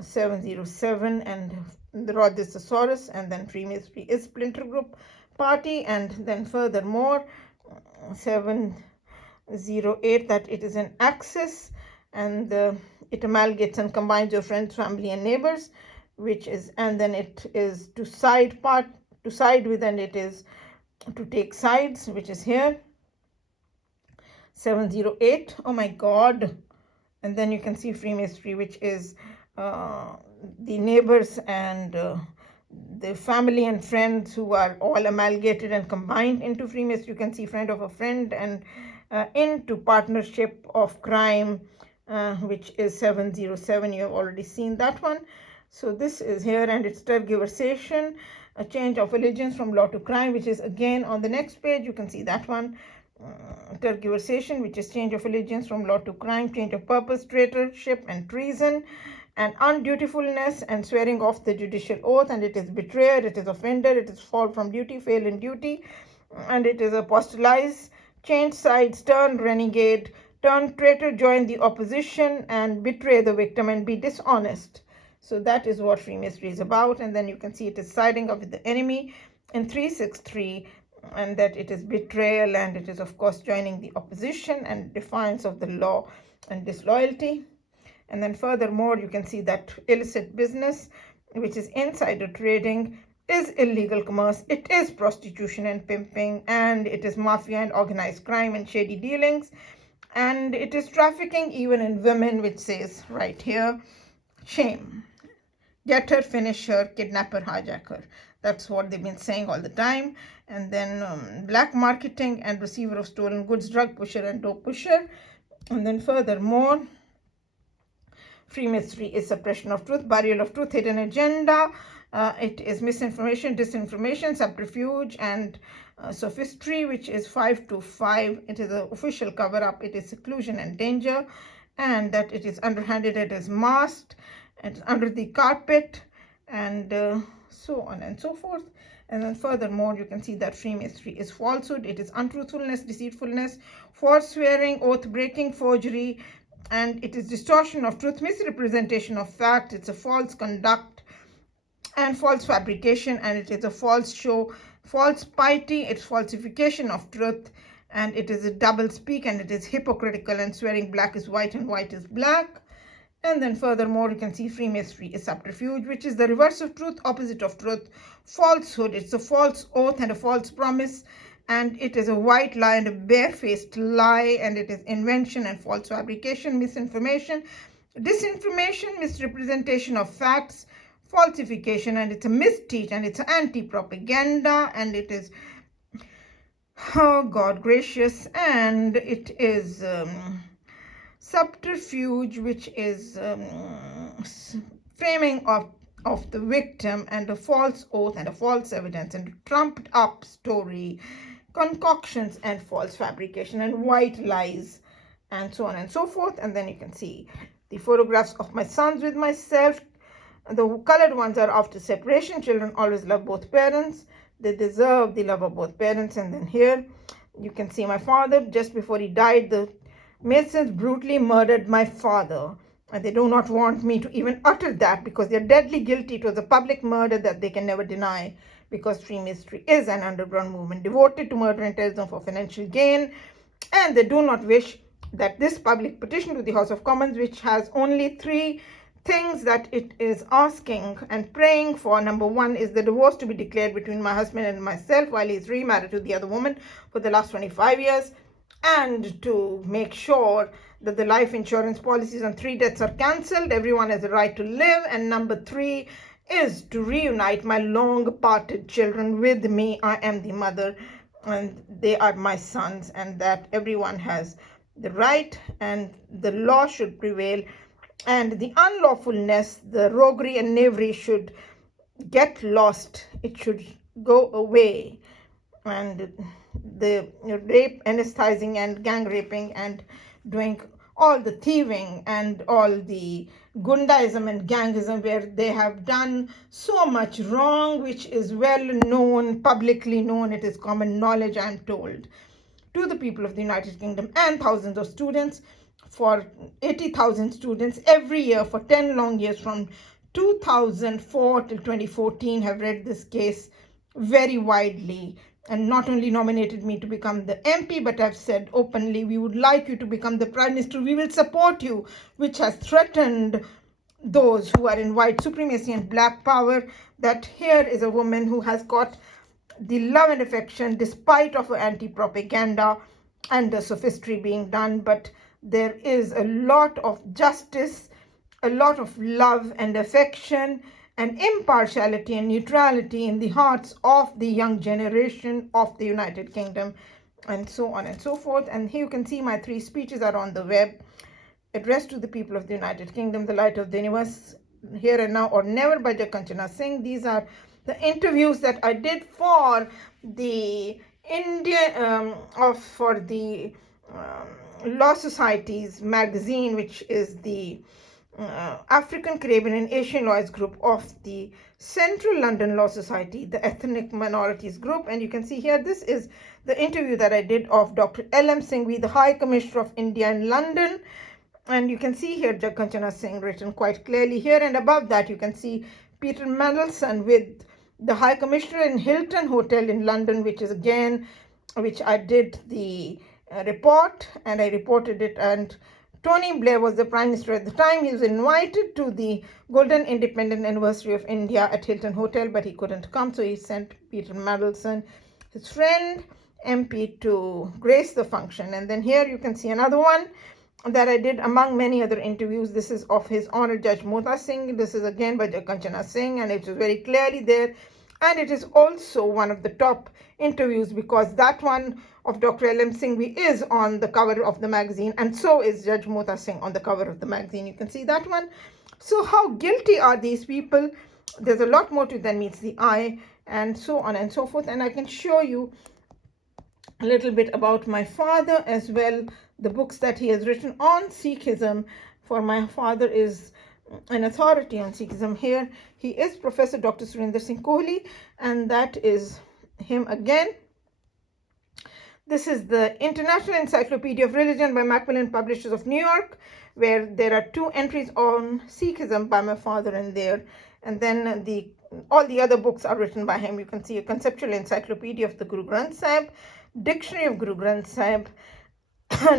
707, and the Rhodesisaurus. And then Freemasonry is Splinter Group Party. And then furthermore, 708, that it is an axis, and it amalgamates and combines your friends, family, and neighbors, which is, and then it is to side with, and it is to take sides, which is here 708. Oh my god. And then you can see Freemasonry, which is the neighbors and the family and friends who are all amalgamated and combined into Freemasonry. You can see friend of a friend, and into Partnership of Crime, which is 707. You have already seen that one. So this is here, and it's tergiversation, a change of allegiance from law to crime, which is again on the next page. You can see that one. Tergiversation, which is change of allegiance from law to crime, change of purpose, traitorship and treason, and undutifulness, and swearing off the judicial oath. And it is betrayer, it is offender, it is fall from duty, fail in duty, and it is apostolize, change sides, turn renegade, turn traitor, join the opposition, and betray the victim and be dishonest. So that is what Freemasonry is about. And then you can see it is siding up with the enemy in 363, and that it is betrayal, and it is of course joining the opposition and defiance of the law and disloyalty. And then furthermore, you can see that illicit business, which is insider trading, is illegal commerce, it is prostitution and pimping, and it is mafia and organized crime and shady dealings, and it is trafficking even in women, which says right here, shame. Get her, finish her, kidnap her, hijack her. That's what they've been saying all the time. And then black marketing and receiver of stolen goods, drug pusher and dope pusher. And then furthermore, Freemasonry is suppression of truth, burial of truth, hidden agenda. It is misinformation, disinformation, subterfuge, and sophistry, which is 525. It is an official cover-up. It is seclusion and danger, and that it is underhanded, it is masked, it's under the carpet, and so on and so forth. And then furthermore, you can see that Freemasonry is falsehood, it is untruthfulness, deceitfulness, false swearing, oath breaking, forgery, and it is distortion of truth, misrepresentation of fact, it's a false conduct and false fabrication, and it is a false show, false piety, it's falsification of truth, and it is a double speak, and it is hypocritical and swearing black is white and white is black. And then furthermore, you can see Freemasonry is subterfuge, which is the reverse of truth, opposite of truth, falsehood. It's a false oath and a false promise, and it is a white lie and a barefaced lie, and it is invention and false fabrication, misinformation, disinformation, misrepresentation of facts, falsification, and it's a misteach, and it's anti-propaganda, and it is, oh God gracious, and it is subterfuge, which is framing of the victim, and a false oath and a false evidence, and a trumped up story, concoctions and false fabrication, and white lies, and so on and so forth. And then you can see the photographs of my sons with myself. The colored ones are after separation. Children always love both parents. They deserve the love of both parents. And then here you can see my father. Just before he died, the Masons brutally murdered my father. And they do not want me to even utter that, because they're deadly guilty. It was a public murder that they can never deny, because Freemasonry is an underground movement devoted to murder and terrorism for financial gain. And they do not wish that this public petition to the House of Commons, which has only 3 things that it is asking and praying for. Number 1 is the divorce to be declared between my husband and myself while he's remarried to the other woman for the last 25 years, and to make sure that the life insurance policies on 3 deaths are cancelled. Everyone has a right to live. And number 3 is to reunite my long parted children with me. I am the mother and they are my sons, and that everyone has the right and the law should prevail, and the unlawfulness, the roguery and knavery should get lost. It should go away. And the rape, anesthetizing and gang raping and doing all the thieving and all the gundaism and gangism, where they have done so much wrong, which is well known, publicly known. It is common knowledge, I am told, to the people of the United Kingdom and thousands of students, for 80,000 students every year for 10 long years from 2004 till 2014 have read this case very widely, and not only nominated me to become the MP, but have said openly, we would like you to become the Prime Minister, we will support you, which has threatened those who are in white supremacy and black power. That here is a woman who has got the love and affection despite of her anti-propaganda and the sophistry being done. But there is a lot of justice, a lot of love and affection and impartiality and neutrality in the hearts of the young generation of the United Kingdom, and so on and so forth. And here you can see my 3 speeches are on the web. Address to the people of the United Kingdom, the light of the universe, here and now or never, by Kanchana Singh. These are the interviews that I did for the Law Society's magazine, which is the African, Caribbean and Asian Lawyers Group of the Central London Law Society, the Ethnic Minorities Group. And you can see here, this is the interview that I did of Dr. L.M. Singhvi, the High Commissioner of India in London. And you can see here Kanchana Singh written quite clearly here. And above that, you can see Peter Mandelson with the High Commissioner in Hilton Hotel in London, which is again, which I did the report, and I reported it. And Tony Blair was the Prime Minister at the time. He was invited to the Golden Independent Anniversary of India at Hilton Hotel, but he couldn't come. So he sent Peter Mandelson, his friend, MP, to grace the function. And then here you can see another one that I did among many other interviews. This is of His Honor Judge Mota Singh. This is again by Kanchana Singh, and it is very clearly there. And it is also one of the top interviews, because that one of Dr. L.M. Singhvi is on the cover of the magazine, and so is Judge Mota Singh on the cover of the magazine. You can see that one. So how guilty are these people? There's a lot more to it than meets the eye, and so on and so forth. And I can show you a little bit about my father as well, the books that he has written on Sikhism, for my father is an authority on Sikhism. Here he is Professor Dr. Surinder Singh Kohli, and that is him again. This is the International Encyclopedia of Religion by Macmillan Publishers of New York, where there are 2 entries on Sikhism by my father in there, and then all the other books are written by him. You can see a conceptual encyclopedia of the Guru Granth Sahib, dictionary of Guru Granth Sahib,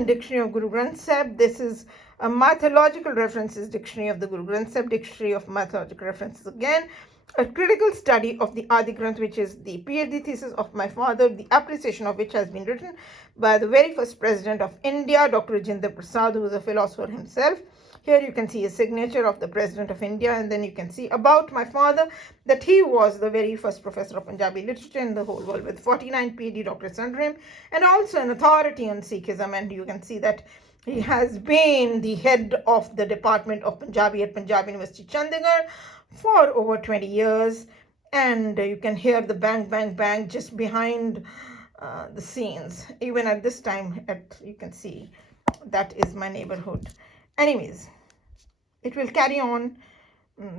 dictionary of Guru Granth Sahib. This is a mythological references dictionary of the Guru Granth Sahib, dictionary of mythological references again, a critical study of the Adi Granth, which is the PhD thesis of my father, the appreciation of which has been written by the very first president of India, Dr. Rajendra Prasad, who is a philosopher himself. Here you can see a signature of the President of India, and then you can see about my father that he was the very first professor of Punjabi literature in the whole world with 49 PhD doctorates under him, and also an authority on Sikhism. And you can see that he has been the head of the Department of Punjabi at Punjab University, Chandigarh, for over 20 years. And you can hear the bang, bang, bang just behind the scenes. Even at this time, you can see that is my neighborhood. Anyways, it will carry on.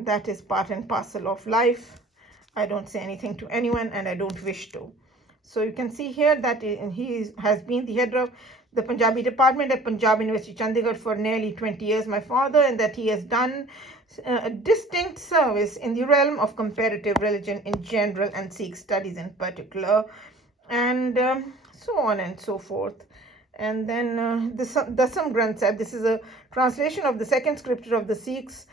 That is part and parcel of life. I don't say anything to anyone, and I don't wish to. So you can see here that he has been the head of the Punjabi department at Punjab University, Chandigarh for nearly 20 years, my father, and that he has done a distinct service in the realm of comparative religion in general and Sikh studies in particular, and so on and so forth. And then the Dasam Granth Sahib, this is a translation of the second scripture of the Sikhs,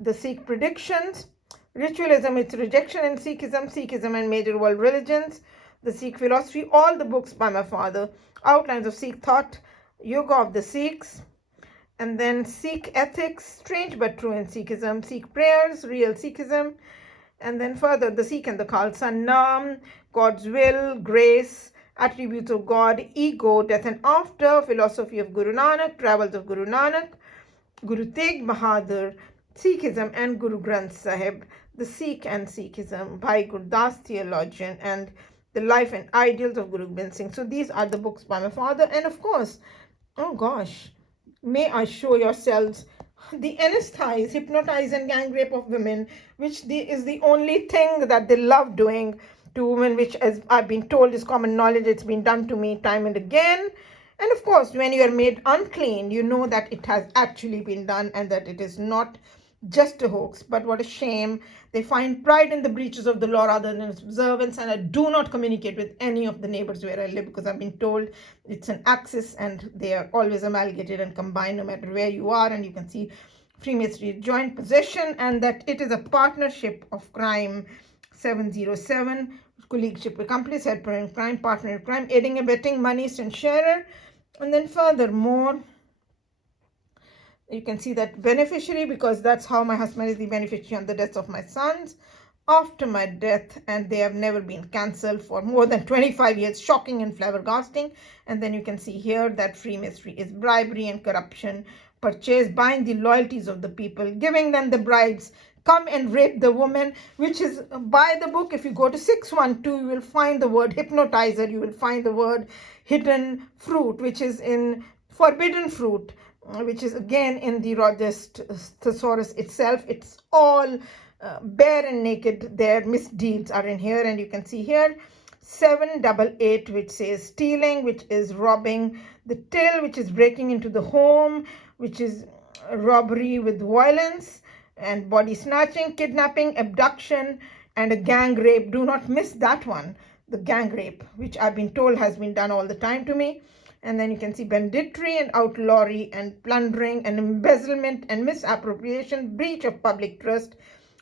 the Sikh predictions, ritualism, its rejection in Sikhism, Sikhism and major world religions, the Sikh philosophy, all the books by my father, outlines of Sikh thought, yoga of the Sikhs, and then Sikh ethics, strange but true in Sikhism, Sikh prayers, real Sikhism, and then further the Sikh and the Khalsa, Naam, God's will, grace, attributes of God, ego, death and after, philosophy of Guru Nanak, travels of Guru Nanak, Guru Tegh Bahadur, Sikhism and Guru Granth Sahib, the Sikh and Sikhism, Bhai Gurdas, theologian, and the life and ideals of Guru Gobind Singh. So these are the books by my father. And of course, oh gosh, may I show yourselves the anesthetize, hypnotize and gang rape of women, which is the only thing that they love doing to women, which, as I've been told, is common knowledge. It's been done to me time and again. And of course, when you are made unclean, you know that it has actually been done and that it is not just a hoax. But what a shame. They find pride in the breaches of the law rather than its observance. And I do not communicate with any of the neighbors where I live because I've been told it's an axis and they are always amalgamated and combined no matter where you are. And you can see Freemasonry joint possession and that it is a partnership of crime. 707, colleagueship, accomplice, helper in crime, partner in crime, aiding, abetting, moneyist and sharer. And then furthermore, you can see that beneficiary, because that's how my husband is the beneficiary on the deaths of my sons after my death, and they have never been cancelled for more than 25 years. Shocking and flabbergasting. And then you can see here that Freemasonry is bribery and corruption, purchase, buying the loyalties of the people, giving them the bribes, come and rape the woman, which is by the book. If you go to 612, you will find the word hypnotizer, you will find the word hidden fruit, which is in forbidden fruit, which is again in the Rogers thesaurus itself. It's all bare and naked. Their misdeeds are in here, and you can see here 788, which says stealing, which is robbing, the till, which is breaking into the home, which is robbery with violence, and body snatching, kidnapping, abduction, and a gang rape. Do not miss that one, the gang rape, which I've been told has been done all the time to me. And then you can see banditry and outlawry and plundering and embezzlement and misappropriation, breach of public trust,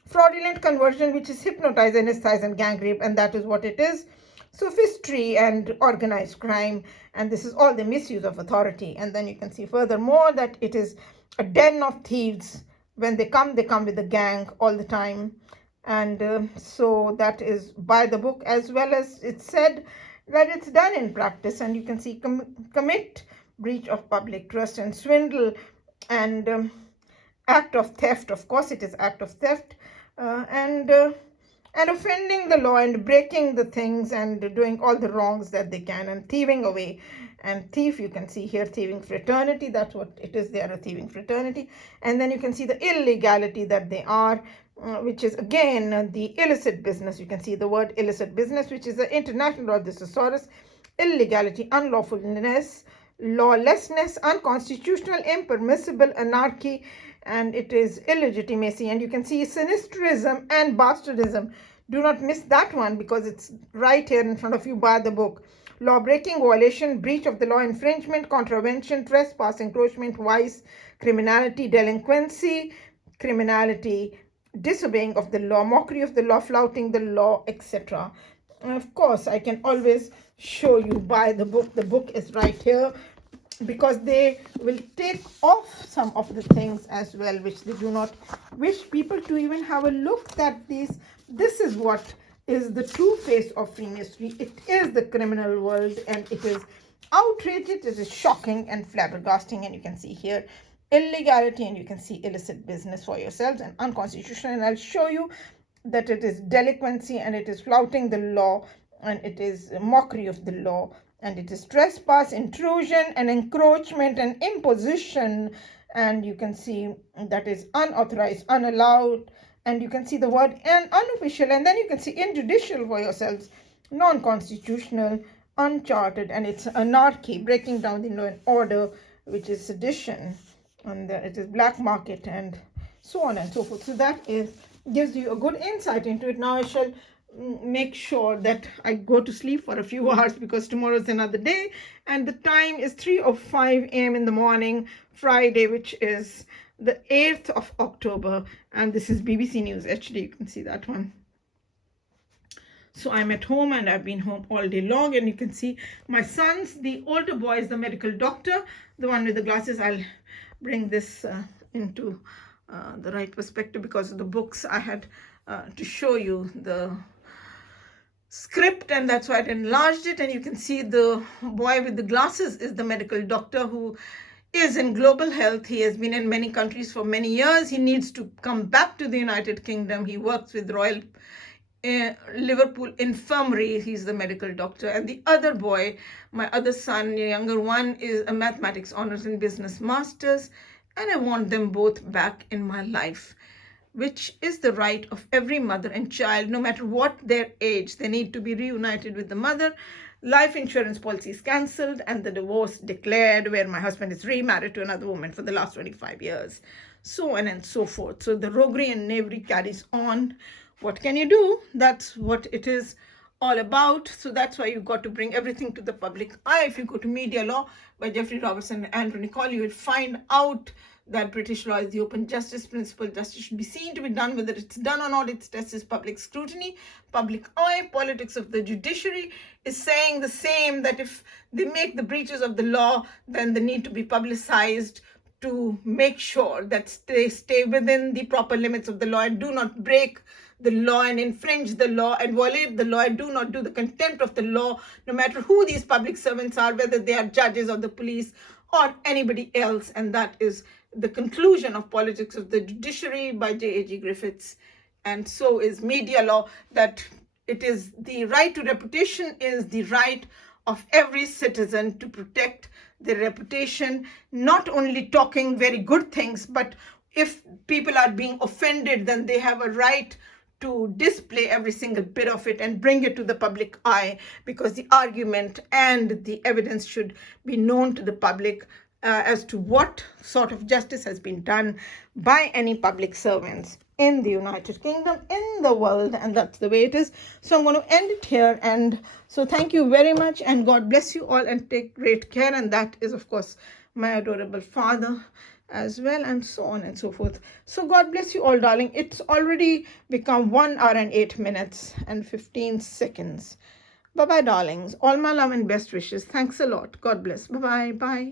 fraudulent conversion, which is hypnotize, anesthetize, and gang rape, and that is what it is. Sophistry and organized crime, and this is all the misuse of authority. And then you can see furthermore that it is a den of thieves. When they come with a gang all the time. And so that is by the book, as well as it's said that it's done in practice. And you can see commit, breach of public trust, and swindle, and act of theft. Of course it is act of theft, and offending the law and breaking the things and doing all the wrongs that they can, and thieving away. And thief, you can see here, thieving fraternity, that's what it is. They are a thieving fraternity. And then you can see the illegality that they are, which is again the illicit business. You can see the word illicit business, which is the international law of the thesaurus. Illegality, unlawfulness, lawlessness, unconstitutional, impermissible, anarchy, and it is illegitimacy. And you can see sinisterism and bastardism. Do not miss that one because it's right here in front of you by the book. Law breaking, violation, breach of the law, infringement, contravention, trespass, encroachment, vice, criminality, delinquency, criminality, disobeying of the law, mockery of the law, flouting the law, etc. And of course, I can always show you by the book. The book is right here because they will take off some of the things as well which they do not wish people to even have a look at these. This is what is the true face of Freemasonry. It is the criminal world, and it is outrageous, it is shocking and flabbergasting. And you can see here illegality, and you can see illicit business for yourselves, and unconstitutional. And I'll show you that it is delinquency, and it is flouting the law, and it is mockery of the law, and it is trespass, intrusion, and encroachment, and imposition. And you can see that is unauthorized, unallowed, and you can see the word and unofficial, and then you can see injudicial for yourselves, non-constitutional, uncharted, and it's anarchy, breaking down the law and order, which is sedition, and it is black market, and so on and so forth. So that gives you a good insight into it. Now I shall make sure that I go to sleep for a few hours because tomorrow is another day, and the time is 3:05 a.m. in the morning, Friday, which is the 8th of October, and this is BBC News HD. You can see that one. So I'm at home, and I've been home all day long, and you can see my sons. The older boy is the medical doctor, the one with the glasses. I'll bring this into the right perspective because of the books. I had to show you the script, and that's why I enlarged it. And you can see the boy with the glasses is the medical doctor who is in global health. He has been in many countries for many years. He needs to come back to the United Kingdom. He works with Royal Liverpool Infirmary. He's the medical doctor. And the other boy, my other son, the younger one, is a mathematics honors and business masters, and I want them both back in my life, which is the right of every mother and child. No matter what their age, they need to be reunited with the mother. Life insurance policy is cancelled and the divorce declared, where my husband is remarried to another woman for the last 25 years, so on and so forth. So the roguery and knavery carries on. What can you do? That's what it is all about. So that's why you've got to bring everything to the public eye. If you go to Media Law by Jeffrey Robertson and Andrew Nicol, you will find out that British law is the open justice principle. Justice should be seen to be done, whether it's done or not. Its test is public scrutiny, public eye. Politics of the judiciary is saying the same, that if they make the breaches of the law, then they need to be publicized to make sure that they stay within the proper limits of the law and do not break the law and infringe the law and violate the law and do not do the contempt of the law, no matter who these public servants are, whether they are judges or the police or anybody else. And that is the conclusion of Politics of the Judiciary by J.A.G. Griffiths. And so is Media Law, that it is the right to reputation is the right of every citizen to protect their reputation, not only talking very good things, but if people are being offended, then they have a right to display every single bit of it and bring it to the public eye, because the argument and the evidence should be known to the public as to what sort of justice has been done by any public servants in the United Kingdom, in the world, and that's the way it is. So I'm going to end it here, and so thank you very much, and God bless you all, and take great care. And that is, of course, my adorable father as well, and so on and so forth. So God bless you all, darling. It's already become 1 hour and 8 minutes and 15 seconds. Bye-bye, darlings. All my love and best wishes. Thanks a lot. God bless. Bye-bye. Bye.